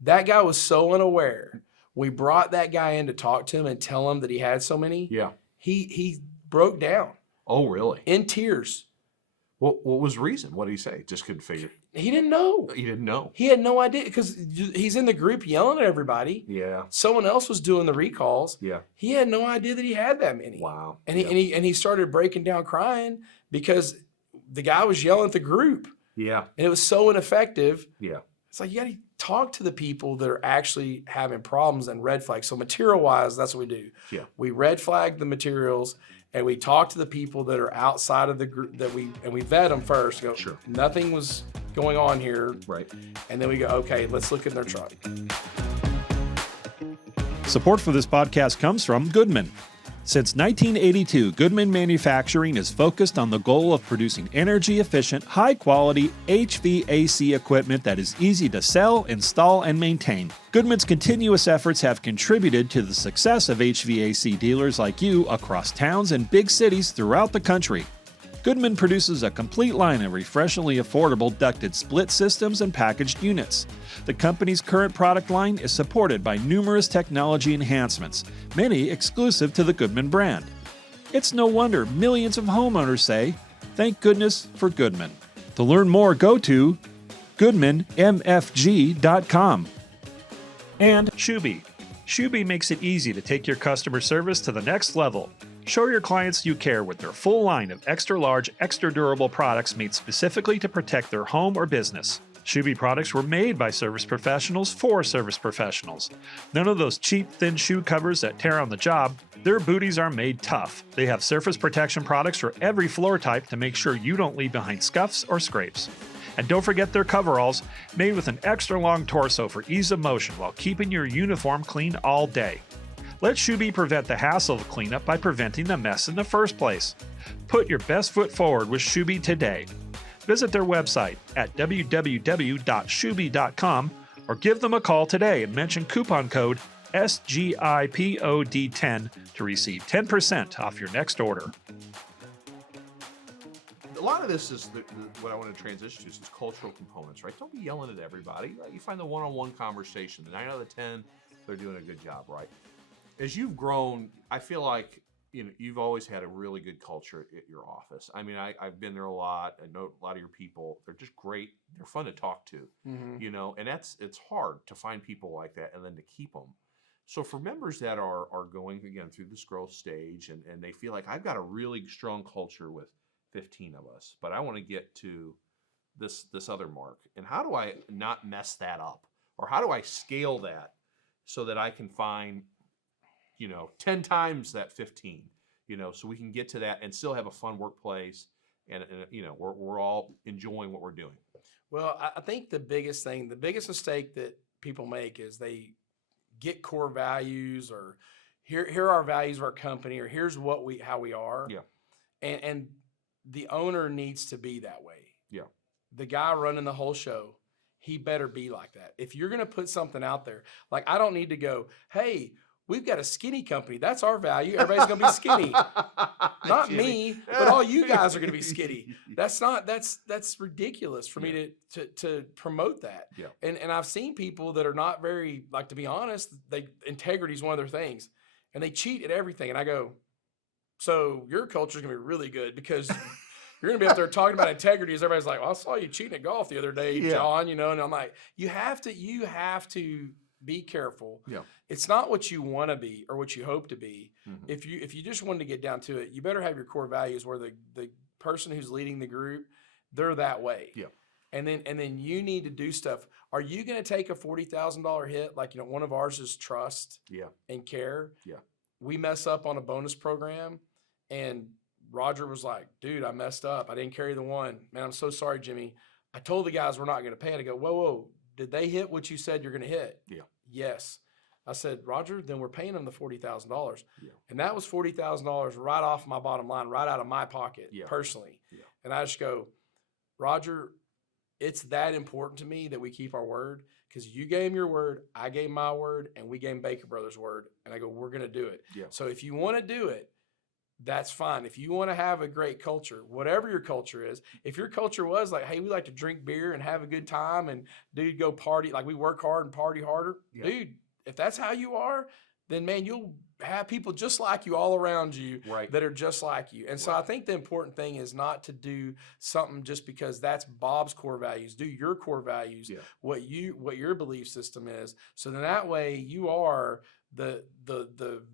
That guy was so unaware. We brought that guy in to talk to him and tell him that he had so many. Yeah. He broke down Oh, really? in tears. What was the reason? What did he say? Just couldn't figure. He didn't know. He didn't know. He had no idea because he's in the group yelling at everybody. Yeah. Someone else was doing the recalls. Yeah. He had no idea that he had that many. Wow. And he started breaking down crying because the guy was yelling at the group. Yeah. And it was so ineffective. Yeah. It's like you got to talk to the people that are actually having problems and red flags. So material-wise, that's what we do. Yeah. We red flag the materials, and we talk to the people that are outside of the group and we vet them first. Go, Sure. Nothing was going on here. Right. And then we go, okay, let's look in their truck. Support for this podcast comes from Goodman. Since 1982, Goodman Manufacturing is focused on the goal of producing energy-efficient, high-quality HVAC equipment that is easy to sell, install, and maintain. Goodman's continuous efforts have contributed to the success of HVAC dealers like you across towns and big cities throughout the country. Goodman produces a complete line of refreshingly affordable ducted split systems and packaged units. The company's current product line is supported by numerous technology enhancements, many exclusive to the Goodman brand. It's no wonder millions of homeowners say, "Thank goodness for Goodman." To learn more, go to goodmanmfg.com. And Shuby. Shuby makes it easy to take your customer service to the next level. Show your clients you care with their full line of extra large, extra durable products made specifically to protect their home or business. Shuby products were made by service professionals for service professionals. None of those cheap, thin shoe covers that tear on the job. Their booties are made tough. They have surface protection products for every floor type to make sure you don't leave behind scuffs or scrapes. And don't forget their coveralls, made with an extra long torso for ease of motion while keeping your uniform clean all day. Let Shuby prevent the hassle of cleanup by preventing the mess in the first place. Put your best foot forward with Shuby today. Visit their website at www.shuby.com or give them a call today and mention coupon code SGIPOD10 to receive 10% off your next order. A lot of this is what I want to transition to is cultural components, right? Don't be yelling at everybody. Right? You find the one-on-one conversation. The 9 out of the 10, they're doing a good job, right? As you've grown, I feel like you've always had a really good culture at your office. I mean, I've been there a lot. I know a lot of your people. They're just great. They're fun to talk to, and it's hard to find people like that and then to keep them. So for members that are going, again, through this growth stage and they feel like I've got a really strong culture with 15 of us, but I want to get to this other mark. And how do I not mess that up? Or how do I scale that so that I can find 10 times that 15, so we can get to that and still have a fun workplace and we're all enjoying what we're doing. Well, I think the biggest mistake that people make is they get core values or here are our values of our company or here's how we are. Yeah. And the owner needs to be that way. Yeah. The guy running the whole show, he better be like that. If you're going to put something out there, like I don't need to go, hey, we've got a skinny company. That's our value. Everybody's going to be skinny. Not Jimmie. Me, but all you guys are going to be skinny. That's ridiculous for me to promote that. Yeah. And I've seen people that are not very, like, to be honest, integrity is one of their things. And they cheat at everything. And I go, so your culture is going to be really good because you're going to be up there talking about integrity as everybody's like, well, I saw you cheating at golf the other day, John, and I'm like, you have to be careful. Yeah. It's not what you want to be or what you hope to be. Mm-hmm. If you just wanted to get down to it, you better have your core values where the person who's leading the group, they're that way. Yeah. And then you need to do stuff. Are you going to take a $40,000 hit? Like, one of ours is trust and care. Yeah. We mess up on a bonus program and Roger was like, dude, I messed up. I didn't carry the one. Man, I'm so sorry, Jimmie. I told the guys we're not going to pay it. I go, whoa. Did they hit what you said you're going to hit? Yeah. Yes. I said, Roger, then we're paying them the $40,000. Yeah. And that was $40,000 right off my bottom line, right out of my pocket personally. Yeah. And I just go, Roger, it's that important to me that we keep our word, because you gave your word, I gave my word, and we gave Baker Brothers' word. And I go, we're going to do it. Yeah. So if you want to do it, that's fine. If you want to have a great culture, whatever your culture is, if your culture was like, hey, we like to drink beer and have a good time and dude, go party, like we work hard and party harder, dude, if that's how you are, then man, you'll have people just like you all around you that are just like you. And so I think the important thing is not to do something just because that's Bob's core values. Do your core values, what your belief system is. So then that way you are the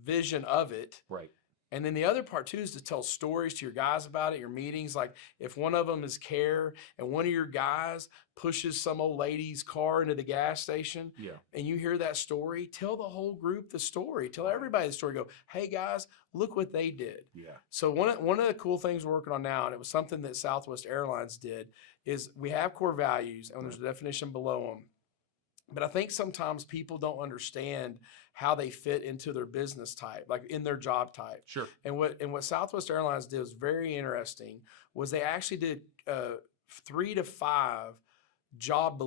vision of it. Right. And then the other part too is to tell stories to your guys about it, your meetings. Like if one of them is care and one of your guys pushes some old lady's car into the gas station and you hear that story, tell the whole group the story. Tell everybody the story. Go, hey guys, look what they did. Yeah. So one of the cool things we're working on now, and it was something that Southwest Airlines did, is we have core values and there's a definition below them. But I think sometimes people don't understand how they fit into their business type, like in their job type. Sure. And what Southwest Airlines did was very interesting, was they actually did 3 to 5 job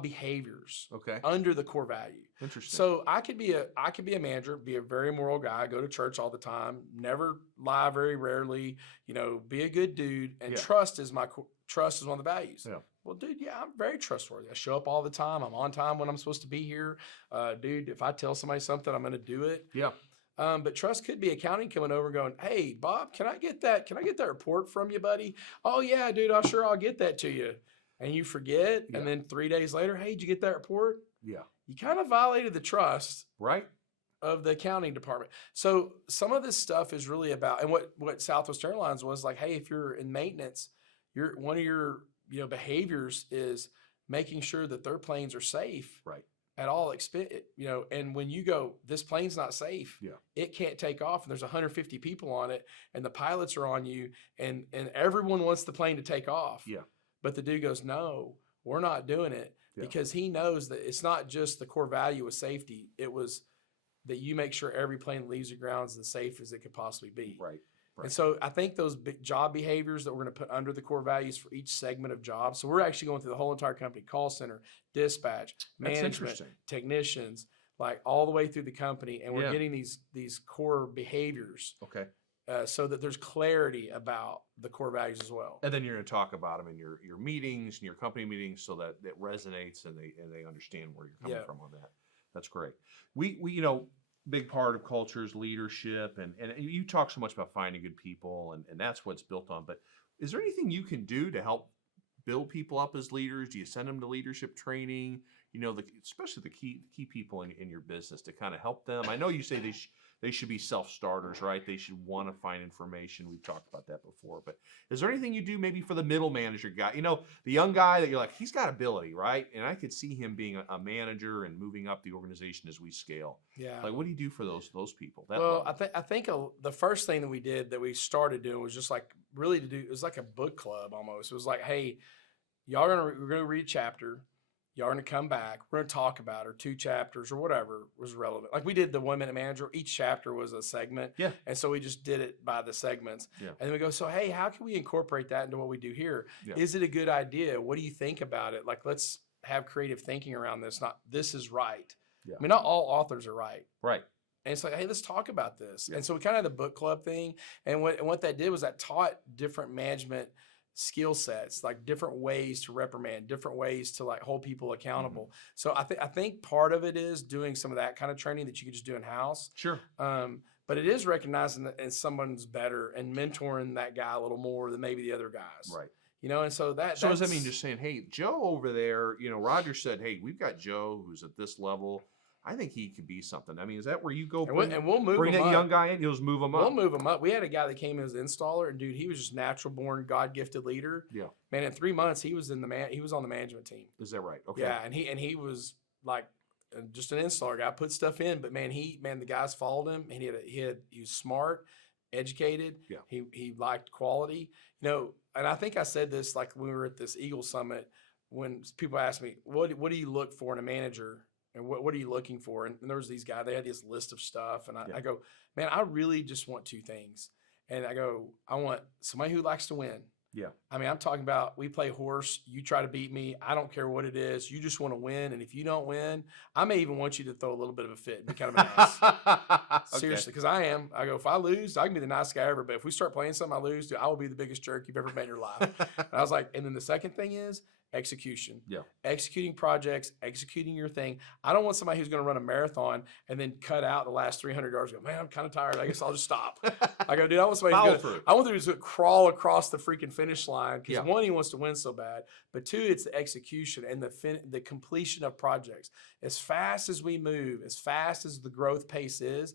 behaviors under the core value. Interesting. So I could be a manager, be a very moral guy, go to church all the time, never lie very rarely, be a good dude, and trust is one of the values. Yeah. Well, dude, I'm very trustworthy. I show up all the time. I'm on time when I'm supposed to be here. Dude, if I tell somebody something, I'm going to do it. Yeah. But trust could be accounting coming over and going, hey, Bob, can I get that report from you, buddy? Oh, yeah, dude, I'll get that to you. And you forget. And then 3 days later, hey, did you get that report? Yeah. You kind of violated the trust. Right. Of the accounting department. So some of this stuff is really about, and what Southwest Airlines was like, hey, if you're in maintenance, one of your behaviors is making sure that their planes are safe at all expense, and when you go, this plane's not safe, it can't take off, and there's 150 people on it, and the pilots are on you, and everyone wants the plane to take off. Yeah. But the dude goes, no, we're not doing it, because he knows that it's not just the core value of safety. It was that you make sure every plane that leaves the ground is as safe as it could possibly be. Right. And so I think those big job behaviors that we're going to put under the core values for each segment of jobs. So we're actually going through the whole entire company: call center, dispatch, management, technicians, like all the way through the company. And we're getting these core behaviors. Okay. So that there's clarity about the core values as well. And then you're going to talk about them in your meetings and your company meetings, so that it resonates and they understand where you're coming from on that. That's great. We big part of culture is leadership, and you talk so much about finding good people, and that's what it's built on. But is there anything you can do to help build people up as leaders? Do you send them to leadership training? Especially the key people in your business, to kind of help them. I know you say they should be self-starters, right? They should want to find information. We've talked about that before. But is there anything you do maybe for the middle manager guy? The young guy that you're like, he's got ability, right? And I could see him being a manager and moving up the organization as we scale. Yeah. Like, what do you do for those people? I think the first thing that we did, that we started doing, was just like really to do, it was like a book club almost. It was like, hey, we're going to read a chapter. Y'all are going to come back. We're going to talk about it, or 2 chapters or whatever was relevant. Like we did the 1 Minute Manager. Each chapter was a segment. Yeah. And so we just did it by the segments. Yeah. And then we go, so, hey, how can we incorporate that into what we do here? Yeah. Is it a good idea? What do you think about it? Like, let's have creative thinking around this. Not this is right. Yeah. I mean, not all authors are right. Right. And it's like, hey, let's talk about this. Yeah. And so we kind of had the book club thing. And what that did was that taught different management skill sets, like different ways to reprimand, different ways to like hold people accountable. Mm-hmm. So I think part of it is doing some of that kind of training that you could just do in house. Sure. But it is recognizing that someone's better and mentoring that guy a little more than maybe the other guys. Right. And so So does that mean just saying, hey, Joe over there, Roger said, hey, we've got Joe who's at this level. I think he could be something. I mean, is that where you go we'll move bring that young guy in? You'll just move him up. We'll move him up. We had a guy that came in as an installer, and dude, he was just natural born, God gifted leader. Yeah. Man, in 3 months he was on the management team. Is that right? Okay. Yeah, and he was like just an installer guy, put stuff in, but man, the guys followed him, and he was smart, educated. Yeah. He liked quality. And I think I said this like when we were at this Eagle Summit, when people asked me, what do you look for in a manager? And what are you looking for? And there was these guys, they had this list of stuff. And Yeah. I go, man, I really just want two things. And I go, I want somebody who likes to win. Yeah. I mean, I'm talking about we play horse. You try to beat me. I don't care what it is. You just want to win. And if you don't win, I may even want you to throw a little bit of a fit and be kind of an ass. Seriously, because I am. I go, if I lose, I can be the nicest guy ever. But if we start playing something I lose, dude, I will be the biggest jerk you've ever met in your life. And I was like, and then the second thing is execution. Yeah. Executing projects, executing your thing. I don't want somebody who's going to run a marathon and then cut out the last 300 yards. Go, man, I'm kind of tired. I guess I'll just stop. I go, dude, I want somebody who's going to crawl across the freaking finish line because one, he wants to win so bad, but two, it's the execution and the completion of projects. As fast as we move, as fast as the growth pace is,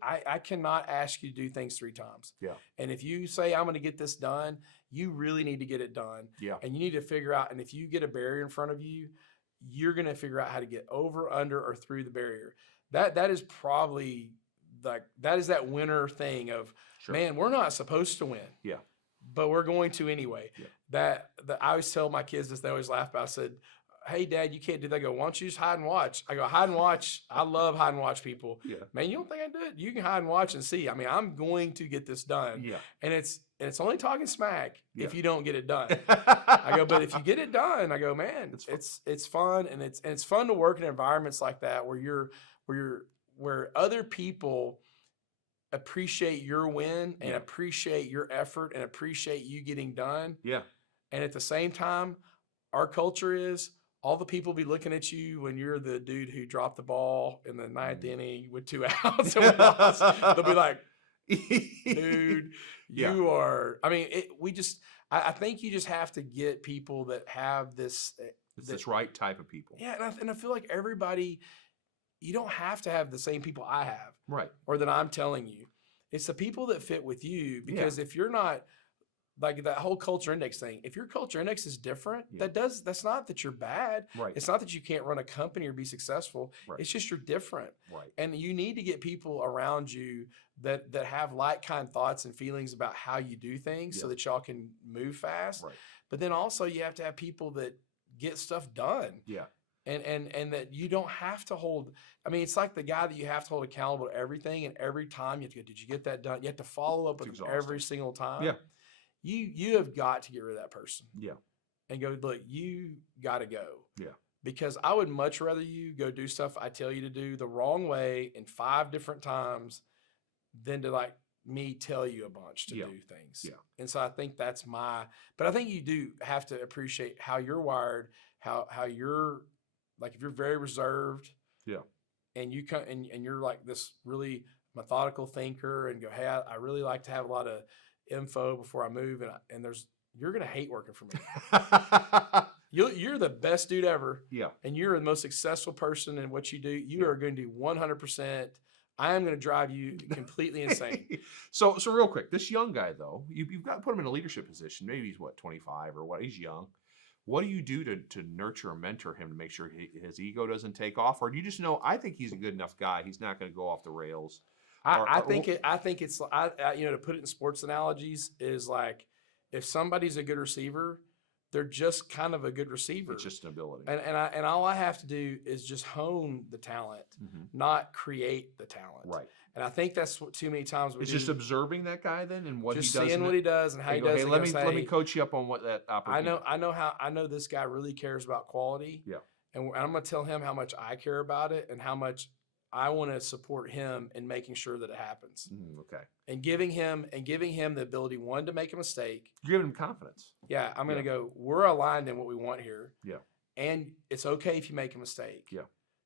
I cannot ask you to do things 3 times. Yeah. And if you say I'm going to get this done, you really need to get it done. Yeah. And you need to figure out, and if you get a barrier in front of you, you're going to figure out how to get over, under, or through the barrier. That is probably that is that winner thing of, man, we're not supposed to win. Yeah. But we're going to anyway. Yeah. That I always tell my kids this, they always laugh about. I said, hey, Dad, you can't do that. They go, why don't you just hide and watch? I go, hide and watch. I love hide and watch people. Yeah. Man, you don't think I do it? You can hide and watch and see. I mean, I'm going to get this done. Yeah. And it's only talking smack if you don't get it done. I I go, but if you get it done, I go, man, it's fun, and it's fun to work in environments like that where other people appreciate your win and appreciate your effort and appreciate you getting done. Yeah. And at the same time, our culture is all the people be looking at you when you're the dude who dropped the ball in the ninth inning with 2 outs. And we lost. They'll be like, dude, you are. I mean, I think you just have to get people that have this. It's this right type of people. Yeah, and I feel like everybody. You don't have to have the same people I have, right? Or that I'm telling you. It's the people that fit with you. Because if you're not, like that whole culture index thing, if your culture index is different, that's not that you're bad. Right. It's not that you can't run a company or be successful. Right. It's just you're different. Right. And you need to get people around you that have like kind thoughts and feelings about how you do things so that y'all can move fast. Right. But then also you have to have people that get stuff done. Yeah. And that you don't have to hold. I mean, it's like the guy that you have to hold accountable to everything, and every time you have to go, did you get that done? You have to follow up with them every single time. Yeah. You have got to get rid of that person. Yeah. And go, look, you got to go. Yeah. Because I would much rather you go do stuff I tell you to do the wrong way in 5 different times than to like me tell you a bunch to do things. Yeah. And so I think that's but I think you do have to appreciate how you're wired, how you're, like if you're very reserved, and you come and you're like this really methodical thinker, and go, hey, I really like to have a lot of info before I move, and you're gonna hate working for me. You're the best dude ever, and you're the most successful person in what you do. You are going to do 100%. I am going to drive you completely insane. So real quick, this young guy though, you've got to put him in a leadership position. Maybe he's 25 or what? He's young. What do you do to nurture and mentor him to make sure his ego doesn't take off? Or do you just know, I think he's a good enough guy, he's not going to go off the rails? I think it's to put it in sports analogies is like, if somebody's a good receiver, they're just kind of a good receiver. It's just an ability. And all I have to do is just hone the talent, not create the talent. Right. And I think that's what too many times we it's do. just observing that guy then and what just he does. Seeing what he does and how he does. Hey, let me coach you up on what that opportunity. I know this guy really cares about quality. Yeah. And I'm going to tell him how much I care about it and how much I want to support him in making sure that it happens. Okay. And giving him the ability, one, to make a mistake. You're giving him confidence. Yeah. I'm going to go, we're aligned in what we want here. Yeah. And it's okay if you make a mistake. Yeah.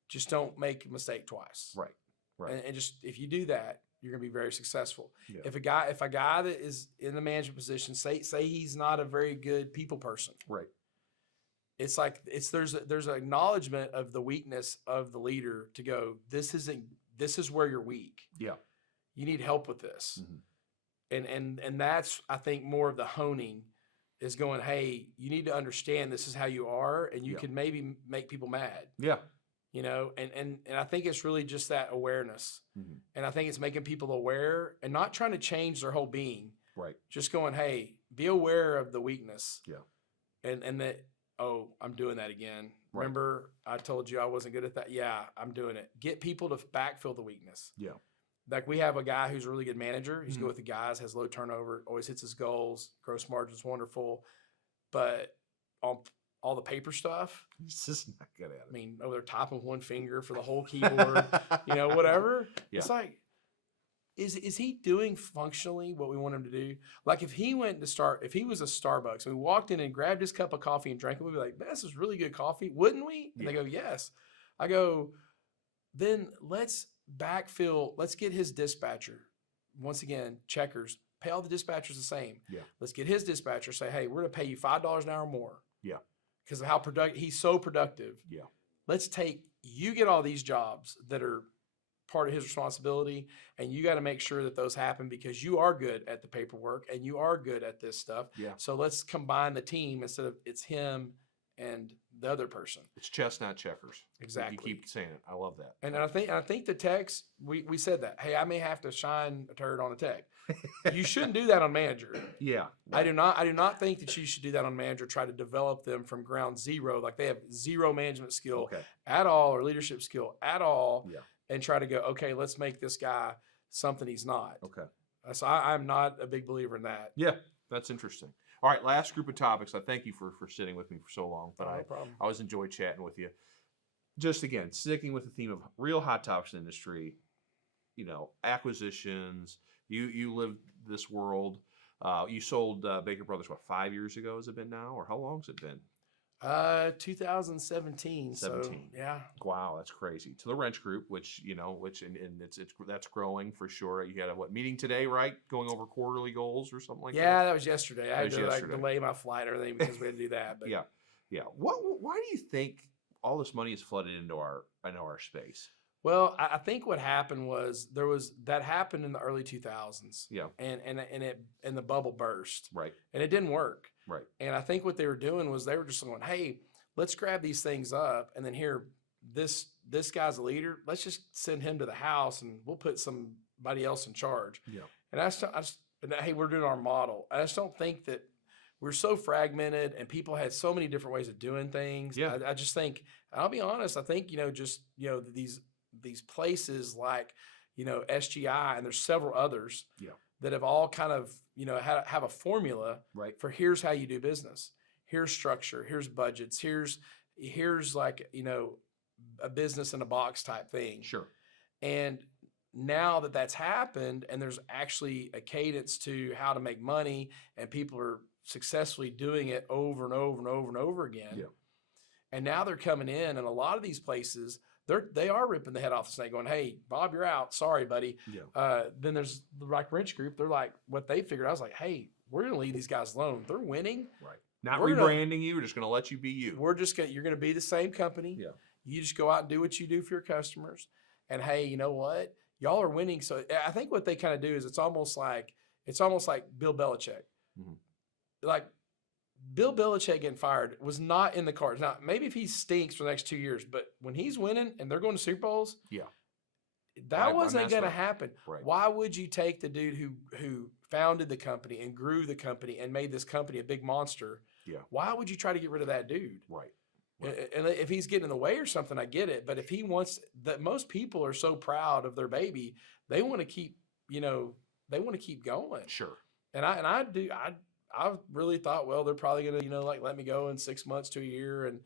Just don't make a mistake twice. Right. Right. And just, if you do that, you're going to be very successul. Yeah. If a guy that is in the management position, say he's not a very good people person. Right. It's like there's an acknowledgement of the weakness of the leader to go, this is where you're weak. Yeah. You need help with this. And that's, I think, more of the honing is going, hey, you need to understand this is how you are, and you can maybe make people mad. Yeah. And I think it's really just that awareness. And I think it's making people aware and not trying to change their whole being. Right. Just going, hey, be aware of the weakness. Yeah. And that, oh, I'm doing that again. Right. Remember, I told you I wasn't good at that. Yeah, I'm doing it. Get people to backfill the weakness. Yeah. Like we have a guy who's a really good manager. He's Mhm. good with the guys, has low turnover, always hits his goals, gross margin's wonderful. But on all the paper stuff, He's just not good at it. I mean, over there typing with one finger for the whole keyboard, whatever. Yeah. It's like, is he doing functionally what we want him to do? Like if he if he was a Starbucks and we walked in and grabbed his cup of coffee and drank it, we'd be like, man, this is really good coffee, wouldn't we? And they go, yes. I go, then let's backfill, let's get his dispatcher. Once again, checkers, pay all the dispatchers the same. Yeah. Let's get his dispatcher, say, hey, we're gonna pay you $5 an hour more. Yeah. Because of how he's so productive. Yeah. Let's you get all these jobs that are part of his responsibility, and you got to make sure that those happen because you are good at the paperwork and you are good at this stuff. Yeah. So let's combine the team instead of it's him and the other person. It's chess, not checkers. Exactly. You keep saying it. I love that. And I think the techs, we said that, hey, I may have to shine a turd on a tech. You shouldn't do that on manager. Yeah. I do not think that you should do that on manager. Try to develop them from ground zero, like they have zero management skill at all or leadership skill at all. Yeah. And try to go, okay, let's make this guy something he's not. Okay. So I'm not a big believer in that. Yeah, that's interesting. All right, last group of topics. I thank you for sitting with me for so long, but No problem. I always enjoy chatting with you. Just again, sticking with the theme of real hot topics in the industry, acquisitions. You live this world. You sold Baker Brothers, 5 years ago has it been now? Or how long has it been? 2017. 17. So, yeah. Wow, that's crazy. To the Wrench Group, which that's growing for sure. You had a meeting today, right? Going over quarterly goals or something like that. Yeah, that was yesterday. I had to delay my flight and everything because we had to do that. But yeah. Why do you think all this money is flooded into our space? Well, I think what happened was that happened in the early 2000s. Yeah. And the bubble burst. Right. And it didn't work. Right. And I think what they were doing was they were just going, hey, let's grab these things up, and then here, this guy's a leader. Let's just send him to the house, and we'll put somebody else in charge. Yeah. And hey, we're doing our model. I just don't think that we're so fragmented, and people had so many different ways of doing things. Yeah. I just think, I'll be honest, I think these places like SGI, and there's several others. Yeah. That have all kind of, have a formula for here's how you do business. Here's structure, here's budgets, here's like, a business in a box type thing. Sure. And now that that's happened and there's actually a cadence to how to make money and people are successfully doing it over and over and over and over again. Yeah. And now they're coming in, and a lot of these places, they are ripping the head off the snake going, hey, Bob, you're out. Sorry, buddy. Yeah. Then there's the Wrench Group. They're like, what they figured, I was like, hey, we're going to leave these guys alone. They're winning. Right. Not rebranding you. We're just going to let you be you. You're going to be the same company. Yeah. You just go out and do what you do for your customers. And hey, you know what? Y'all are winning. So I think what they kind of do is it's almost like Bill Belichick. Mm-hmm. Like Bill Belichick getting fired was not in the cards. Now, maybe if he stinks for the next 2 years, but when he's winning and they're going to Super Bowls, that wasn't going to happen. Right. Why would you take the dude who founded the company and grew the company and made this company a big monster? Yeah. Why would you try to get rid of that dude? Right. And if he's getting in the way or something, I get it. But if he wants that, most people are so proud of their baby, they want to keep, they want to keep going. Sure. And I really thought, well, they're probably going to, let me go in 6 months to a year and,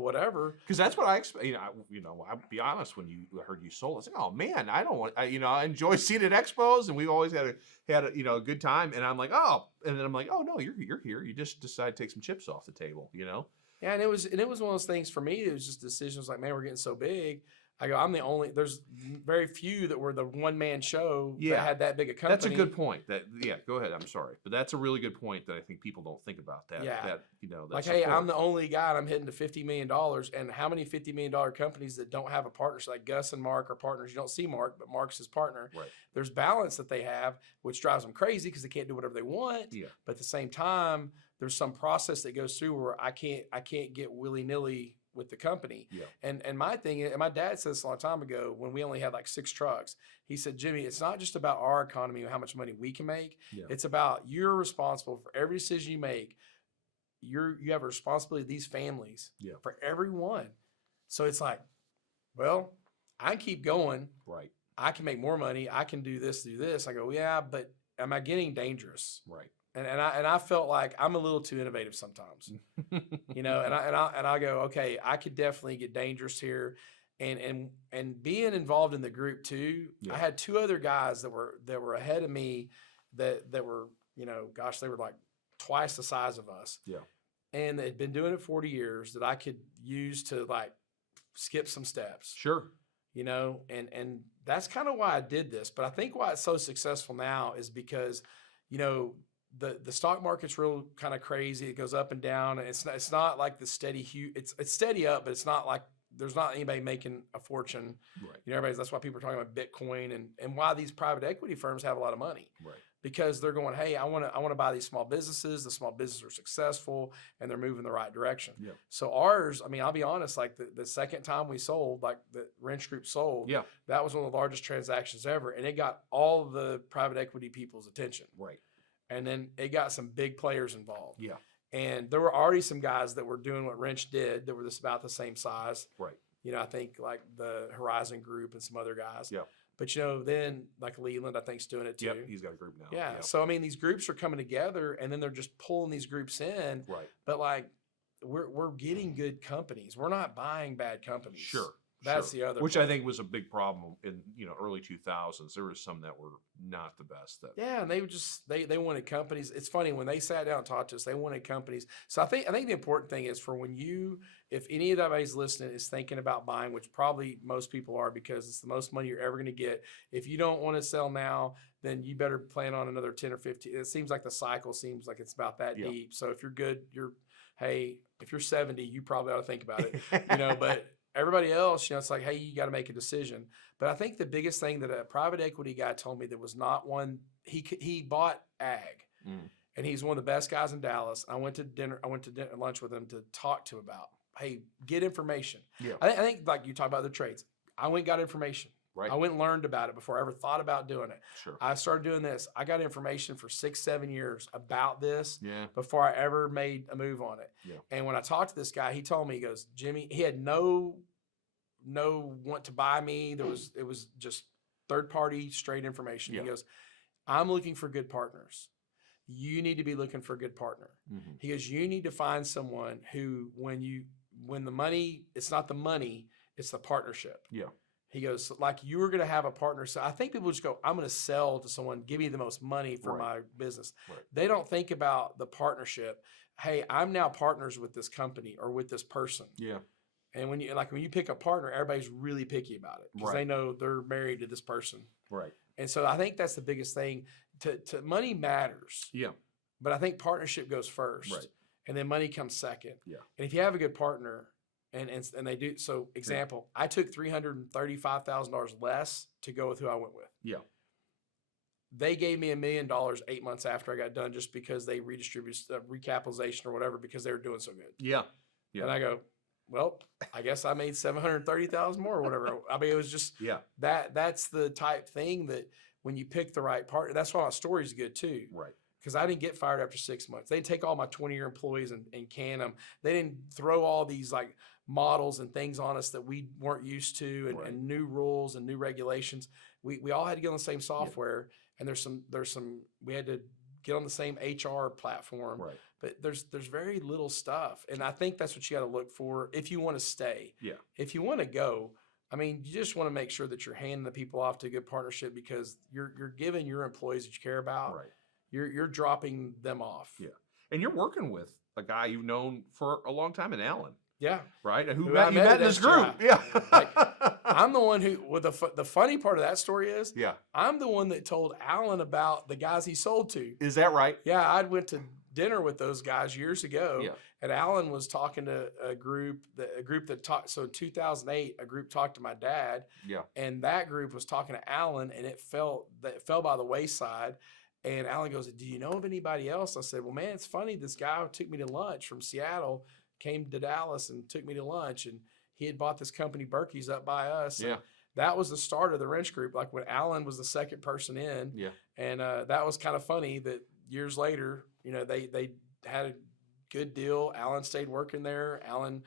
whatever. Because that's what I expect. I'll be honest, when you heard you sold, I was like, oh man, I enjoy seeing it at expos, and we've always had a good time. And I'm like, oh, and then I'm like, oh no, you're here. You just decided to take some chips off the table, Yeah, and it was one of those things for me. It was just decisions like, man, we're getting so big. I go, I'm the only. There's very few that were the one man show that had that big a company. That's a good point. Go ahead. I'm sorry, but that's a really good point that I think people don't think about. That like, hey, I'm the only guy, and I'm hitting to $50 million. And how many $50 million companies that don't have a partnership? Like Gus and Mark are partners. You don't see Mark, but Mark's his partner. Right. There's balance that they have, which drives them crazy because they can't do whatever they want. Yeah. But at the same time, there's some process that goes through where I can't get willy-nilly with the company. Yeah. And my thing is, and my dad said this a long time ago when we only had like 6 trucks. He said, Jimmy, it's not just about our economy and how much money we can make. Yeah. It's about you're responsible for every decision you make. you have a responsibility to these families Yeah. for everyone. So it's like, well, I can keep going. Right. I can make more money. I can do this, do this. I go, yeah, but am I getting dangerous? Right. And I felt like I'm a little too innovative sometimes, you know. And I go, okay, I could definitely get dangerous here, and being involved in the group too. Yeah. I had 2 other guys that were ahead of me that were, you know, gosh, they were like twice the size of us. Yeah. And they'd been doing it 40 years that I could use to like skip some steps. Sure. You know, and that's kind of why I did this. But I think why it's so successful now is because, you know, the stock market's real kind of crazy. It goes up and down. And it's not like the steady it's steady up, but it's not like there's not anybody making a fortune. Right. You know, that's why people are talking about Bitcoin and why these private equity firms have a lot of money. Right. Because they're going, hey, I want to buy these small businesses. The small businesses are successful and they're moving the right direction. Yeah. So ours, I mean, I'll be honest, like the second time we sold, like the Wrench Group sold, Yeah. that was one of the largest transactions ever. And it got all the private equity people's attention. Right. And then it got some big players involved. Yeah. And there were already some guys that were doing what Wrench did that were just about the same size. Right. You know, I think like the Horizon Group and some other guys. Yeah. But, you know, then like Leland, I think, is doing it too. Yep. He's got a group now. Yeah. Yep. So, I mean, these groups are coming together and then they're just pulling these groups in. Right. But like, we're getting good companies. We're not buying bad companies. Sure. That's sure. the other Which part. I think was a big problem in, you know, early 2000s. There were some that were not the best. That Yeah, and they would just they wanted companies. It's funny when they sat down and talked to us, they wanted companies. So I think the important thing is for when if any of anybody's listening is thinking about buying, which probably most people are because it's the most money you're ever going to get. If you don't want to sell now, then you better plan on another 10 or 15. It seems like the cycle seems like it's about that Yeah. deep. So if you're good, if you're 70, you probably ought to think about it, you know, but everybody else, you know, it's like, hey, you got to make a decision. But I think the biggest thing that a private equity guy told me that was not one, he bought ag, and he's one of the best guys in Dallas. I went to lunch with him to talk to him about, hey, get information. Yeah. I think like you talk about the trades. I went and got information. Right. I went and learned about it before I ever thought about doing it. Sure. I started doing this. I got information for 6-7 years about this Yeah. before I ever made a move on it. Yeah. And when I talked to this guy, he told me, he goes, Jimmie, he had no want to buy me. It was just third party straight information. Yeah. He goes, I'm looking for good partners. You need to be looking for a good partner. Mm-hmm. He goes, you need to find someone who when the money, it's not the money, it's the partnership. Yeah. He goes, like you were going to have a partner. So I think people just go, I'm going to sell to someone, give me the most money for Right. my business. Right. They don't think about the partnership. Hey, I'm now partners with this company or with this person. Yeah. And when you pick a partner, everybody's really picky about it because Right. they know they're married to this person. Right. And so I think that's the biggest thing. To money matters, Yeah. but I think partnership goes first, Right. and then money comes second. Yeah. And if you have a good partner, and they do so. Example, I took $335,000 less to go with who I went with. Yeah. They gave me $1 million 8 months after I got done, just because they redistributed recapitalization or whatever because they were doing so good. Yeah. Yeah. And I go, well, I guess I made $730,000 more or whatever. I mean, it was just Yeah. that's the type thing that when you pick the right partner, that's why my story's good too. Right. Because I didn't get fired after 6 months. They didn't take all my 20-year employees and can them. They didn't throw all these like models and things on us that we weren't used to and, Right. and new rules and new regulations. We all had to get on the same software, and there's some we had to get on the same HR platform. Right. But there's very little stuff, and I think that's what you got to look for if you want to stay. Yeah. If you want to go, I mean, you just want to make sure that you're handing the people off to a good partnership because you're giving your employees that you care about. Right. You're dropping them off. Yeah. And you're working with a guy you've known for a long time in Alan, Yeah. right? And who Who I you met met at in this SGI. group. Yeah. Like, I'm the one who, well, the funny part of that story is, Yeah. I'm the one that told Alan about the guys he sold to. Is that right? Yeah, I went to dinner with those guys years ago, Yeah. and Alan was talking to a group that talked. So in 2008, a group talked to my dad, Yeah. and that group was talking to Alan, and it fell by the wayside. And Alan goes, "Do you know of anybody else?" I said, "Well, man, it's funny. This guy took me to lunch from Seattle, came to Dallas, and took me to lunch, and he had bought this company, Berkey's, up by us. Yeah. And that was the start of the wrench group. Like when Alan was the second person in, Yeah. and that was kind of funny that years later, you know, they had a good deal. Alan stayed working there. Alan,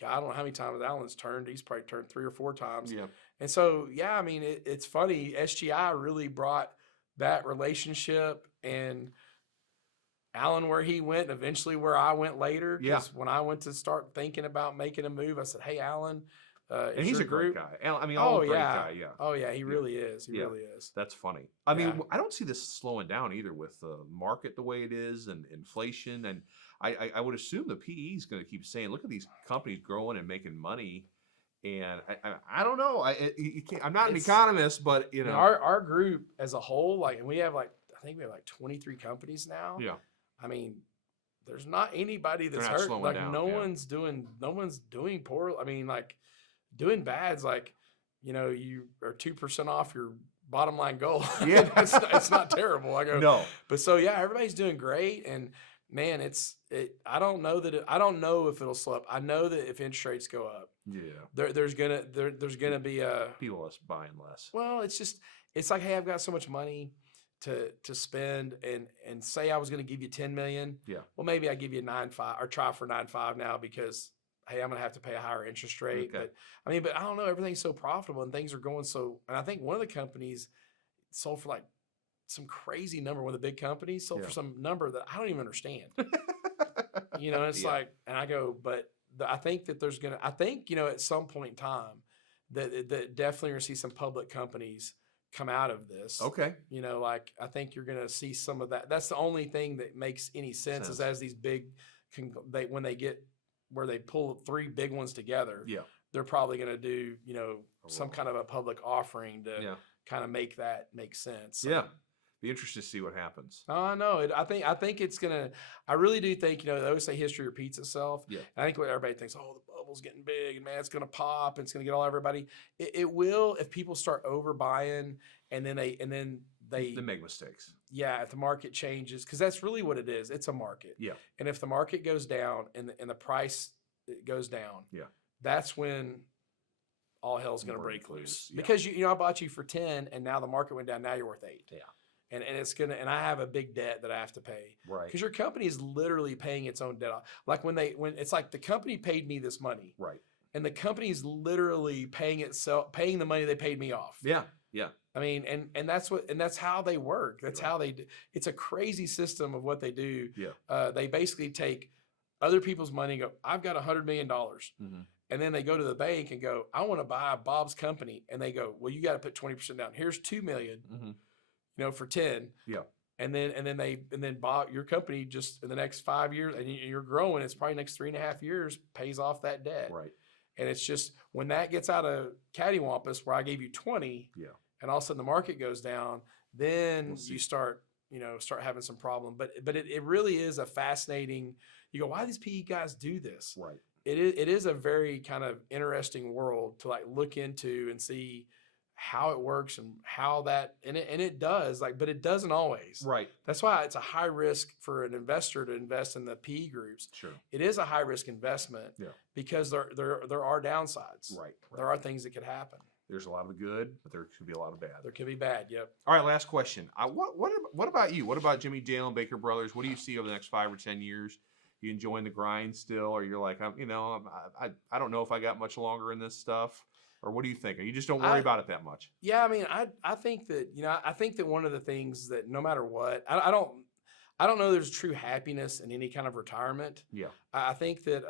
God, I don't know how many times Alan's turned. He's probably turned 3 or 4 times. Yeah. And so, yeah, I mean, it's funny. SGI really brought that relationship, and Alan where he went, and eventually where I went later. Because when I went to start thinking about making a move, I said, "Hey, Alan." And he's a great guy. I mean, great guy. Yeah. Oh yeah, he really is. He really is. That's funny. I mean, I don't see this slowing down either with the market the way it is and inflation. And I would assume the PE is going to keep saying, "Look at these companies growing and making money." And I don't know. I'm not an economist, but you know, our group as a whole, like, and we have I think we have 23 companies now. Yeah. I mean, there's not anybody that's not hurt. slowing Like down, no one's doing poor. I mean, like doing bad's like, you know, you are 2% off your bottom line goal. Yeah. it's not terrible. I go, no. But so yeah, everybody's doing great, and man, I don't know if it'll slow up. I know that if interest rates go up, there's gonna be a people buying less. Well, it's like, hey, I've got so much money to spend, and say I was going to give you 10 million. Yeah. Well, maybe I give you 9.5 or try for 9.5 now because, hey, I'm going to have to pay a higher interest rate. Okay. But I don't know. Everything's so profitable and things are going so. And I think one of the companies sold for like some crazy number. One of the big companies sold for some number that I don't even understand. You know, it's like, and I go, but I think that you know, at some point in time that definitely you're going to see some public companies come out of this. Okay. You know, like I think you're going to see some of that. That's the only thing that makes any sense is as these big, when they get where they pull 3 big ones together, they're probably going to do, you know, some kind of a public offering to kind of make that make sense. Yeah. Be interested to see what happens. Oh, I know. I think it's gonna. I really do think, you know, they always say history repeats itself. Yeah. I think what everybody thinks, oh, the bubble's getting big, and man, it's gonna pop, and it's gonna get all everybody. It will if people start overbuying, and then they make mistakes. Yeah, if the market changes, because that's really what it is. It's a market. Yeah. And if the market goes down and the price goes down, that's when all hell's gonna break loose. Yeah. Because you know, I bought you for 10, and now the market went down. Now you're worth 8. Yeah. And and I have a big debt that I have to pay. Right. Because your company is literally paying its own debt off. Like when it's like the company paid me this money. Right. And the company is literally paying the money they paid me off. Yeah. Yeah. I mean, and that's how they work. That's how they do. It's a crazy system of what they do. Yeah. They basically take other people's money and go, I've got $100 million. Mm-hmm. And then they go to the bank and go, I want to buy Bob's company. And they go, well, you got to put 20% down. Here's $2 million. Mm-hmm. You know, for 10. Yeah. And then Bob, your company just in the next 5 years, and you're growing, it's probably next 3.5 years pays off that debt. Right. And it's just when that gets out of cattywampus where I gave you 20, and all of a sudden the market goes down, then you start having some problem. But it really is a fascinating, you go, why do these PE guys do this? Right. It is a very kind of interesting world to like look into and see how it works and how that, and it does, like, but it doesn't always. Right. That's why it's a high risk for an investor to invest in the PE groups. Sure. It is a high risk investment because there are downsides. Right. There are things that could happen. There's a lot of good, but there could be a lot of bad. There could be bad. Yep. All right. Last question. What about you? What about Jimmie Dale and Baker Brothers? What do you see over the next 5 or 10 years? You enjoying the grind still, or you're like, I don't know if I got much longer in this stuff? Or what do you think? You just don't worry about it that much? Yeah, I mean, I think that one of the things that no matter what, I don't know there's true happiness in any kind of retirement. Yeah. I think that,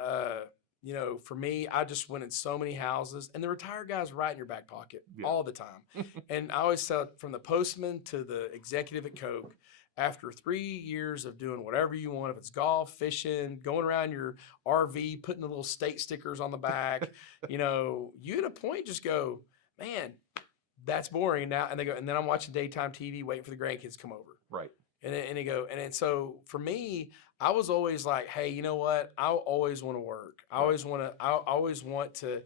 for me, I just went in so many houses, and the retired guy's right in your back pocket all the time. And I always said, from the postman to the executive at Coke, after 3 years of doing whatever you want, if it's golf, fishing, going around your RV, putting the little state stickers on the back, you at a point just go, man, that's boring now. And they go, and then I'm watching daytime TV, waiting for the grandkids to come over. Right. And so for me, I was always like, hey, you know what? I always want to work. I always want to,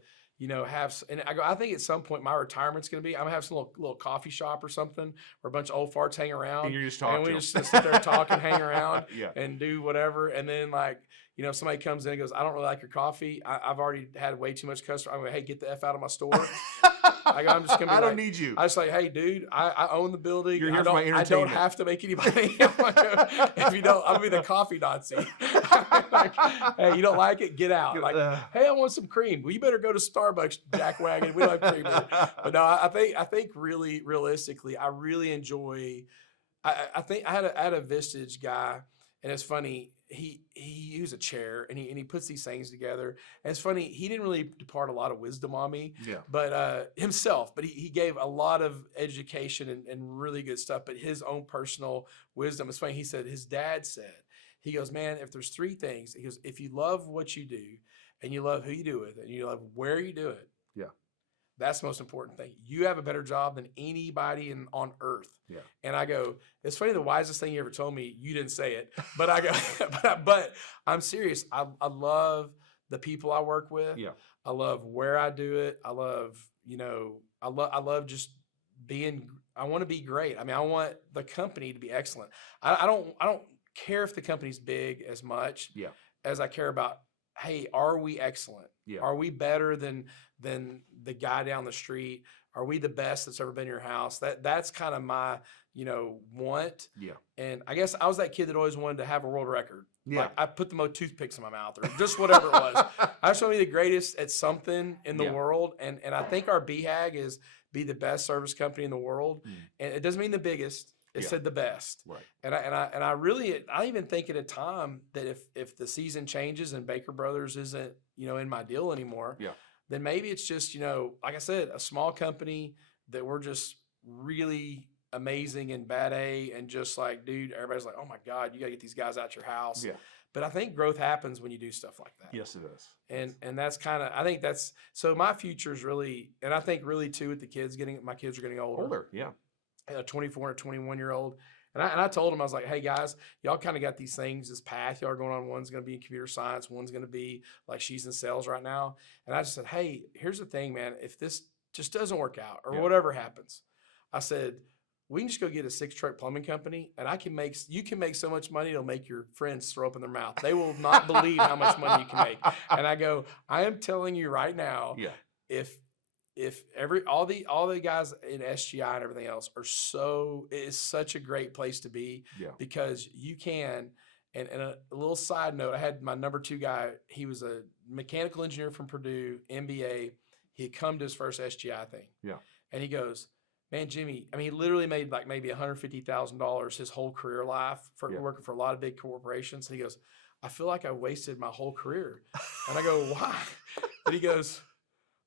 have, and I think at some point my retirement's going to be, I'm going to have some little coffee shop or something where a bunch of old farts hang around. And you're just talking. And we just sit there and talk and hang around Yeah. and do whatever. And then somebody comes in and goes, I don't really like your coffee. I've already had way too much customer. I'm going, hey, get the F out of my store. Like, I'm just gonna be I like, don't need you. I was like, hey, dude, I own the building. You're here I for my don't entertainment. have to make anybody. If you don't, I'm gonna be the coffee Nazi. Like, hey, you don't like it? Get out. Like, hey, I want some cream. Well, you better go to Starbucks, jackwagon. We don't have cream here. But no, I think really realistically, I really enjoy. I think I had a Vistage guy, and it's funny. He used a chair and he puts these things together. And it's funny, he didn't really depart a lot of wisdom on me, but himself. But he gave a lot of education and really good stuff. But his own personal wisdom. It's funny. He said his dad said, he goes, man, if there's three things, he goes, if you love what you do and you love who you do it with and you love where you do it, that's the most important thing. You have a better job than anybody on earth. Yeah. And I go, it's funny, the wisest thing you ever told me, you didn't say it, but I go, but I'm serious. I love the people I work with. Yeah. I love where I do it. I love, I love just being, I want to be great. I mean, I want the company to be excellent. I don't care if the company's big as much as I care about, hey, are we excellent? Yeah. Are we better than the guy down the street? Are we the best that's ever been in your house? That's kind of my, want. Yeah. And I guess I was that kid that always wanted to have a world record. Yeah. Like I put the most toothpicks in my mouth or just whatever it was. I just want to be the greatest at something in the world. And I think our BHAG is be the best service company in the world. And it doesn't mean the biggest. It said the best. Right. And I really, I even think at a time that if the season changes and Baker Brothers isn't, in my deal anymore, then maybe it's just, like I said, a small company that we're just really amazing and bad A and just like, dude, everybody's like, oh my God, you got to get these guys out your house. Yeah. But I think growth happens when you do stuff like that. Yes, it is. And that's kind of, I think that's, so my future is really, and I think really too with the kids my kids are getting older. Yeah. A 24 and a 21-year-old. And I told him, I was like, hey guys, y'all kind of got these things, this path y'all are going on. One's going to be in computer science. One's going to be like she's in sales right now. And I just said, hey, here's the thing, man. If this just doesn't work out or whatever happens, I said, we can just go get a 6-truck plumbing company and you can make so much money, it'll make your friends throw up in their mouth. They will not believe how much money you can make. And I go, I am telling you right now, if all the guys in SGI and everything else it is such a great place to be because you can, and a little side note, I had my number 2 guy, he was a mechanical engineer from Purdue, MBA. He had come to his first SGI thing. Yeah. And he goes, man, Jimmie, I mean, he literally made like maybe $150,000 his whole career life working for a lot of big corporations. And he goes, I feel like I wasted my whole career. And I go, why? And he goes,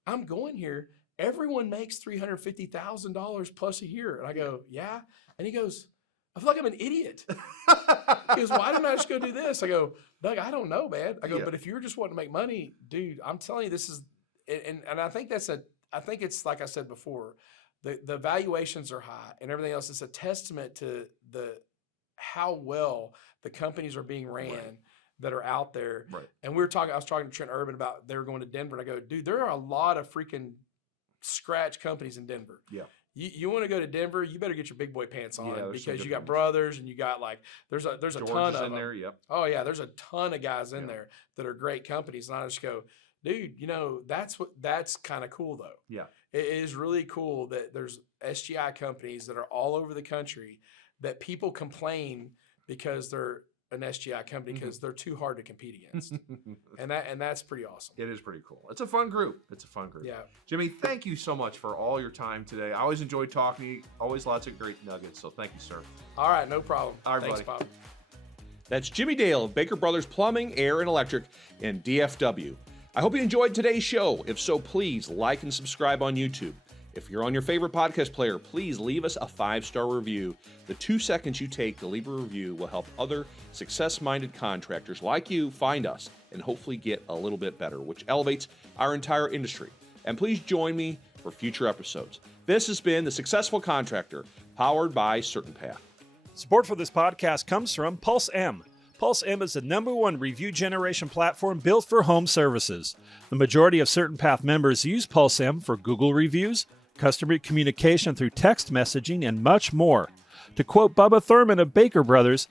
I'm going here. Everyone makes $350,000 plus a year. And I go, yeah. And he goes, I feel like I'm an idiot. He goes, why didn't I just go do this? I go, Doug, I don't know, man. I go, but if you're just wanting to make money, dude, I'm telling you, this is, and I think I think it's like I said before, the valuations are high and everything else. It's a testament to how well the companies are being ran that are out there. Right. And I was talking to Trent Urban about they were going to Denver, and I go, dude, there are a lot of freaking scratch companies in Denver. Yeah. You want to go to Denver, you better get your big boy pants on because you got brothers and you got like there's a George ton of in there. Yep. Oh yeah, there's a ton of guys in there that are great companies. And I just go, dude, that's kind of cool though. Yeah. It is really cool that there's SGI companies that are all over the country that people complain because they're an SGI company because they're too hard to compete against. and that's pretty awesome. It is pretty cool. It's a fun group. Yeah. Jimmie, thank you so much for all your time today. I always enjoyed talking to you. Always lots of great nuggets. So thank you, sir. All right. No problem. All right, thanks, buddy. Bob. That's Jimmie Dale of Baker Brothers Plumbing, Air, and Electric in DFW. I hope you enjoyed today's show. If so, please like and subscribe on YouTube. If you're on your favorite podcast player, please leave us a 5-star review. The 2 seconds you take to leave a review will help other success-minded contractors like you find us and hopefully get a little bit better, which elevates our entire industry. And please join me for future episodes. This has been The Successful Contractor, powered by CertainPath. Support for this podcast comes from Pulse M. Pulse M is the #1 review generation platform built for home services. The majority of CertainPath members use Pulse M for Google reviews, customer communication through text messaging, and much more. To quote Bubba Thurman of Baker Brothers,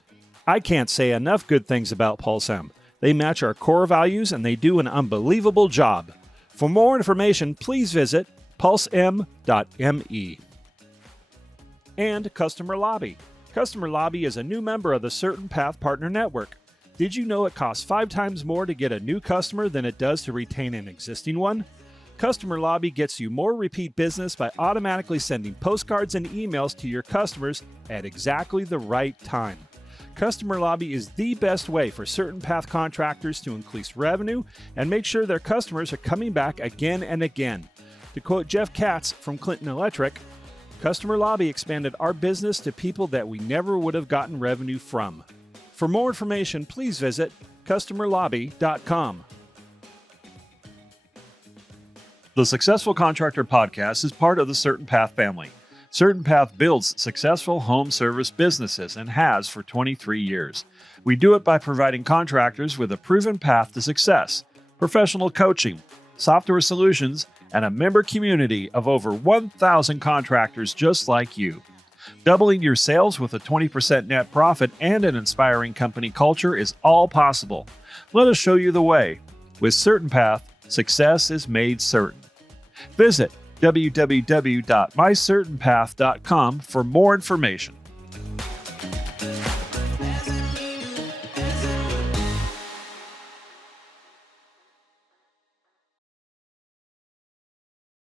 I can't say enough good things about Pulse M. They match our core values and they do an unbelievable job. For more information, please visit pulsem.me. And Customer Lobby. Customer Lobby is a new member of the CertainPath Partner Network. Did you know it costs 5 times more to get a new customer than it does to retain an existing one? Customer Lobby gets you more repeat business by automatically sending postcards and emails to your customers at exactly the right time. Customer Lobby is the best way for CertainPath contractors to increase revenue and make sure their customers are coming back again and again. To quote Jeff Katz from Clinton Electric, Customer Lobby expanded our business to people that we never would have gotten revenue from. For more information, please visit customerlobby.com. The Successful Contractor Podcast is part of the CertainPath family. CertainPath builds successful home service businesses and has for 23 years. We do it by providing contractors with a proven path to success, professional coaching, software solutions, and a member community of over 1,000 contractors just like you. Doubling your sales with a 20% net profit and an inspiring company culture is all possible. Let us show you the way. With CertainPath, success is made certain. Visit www.mycertainpath.com for more information.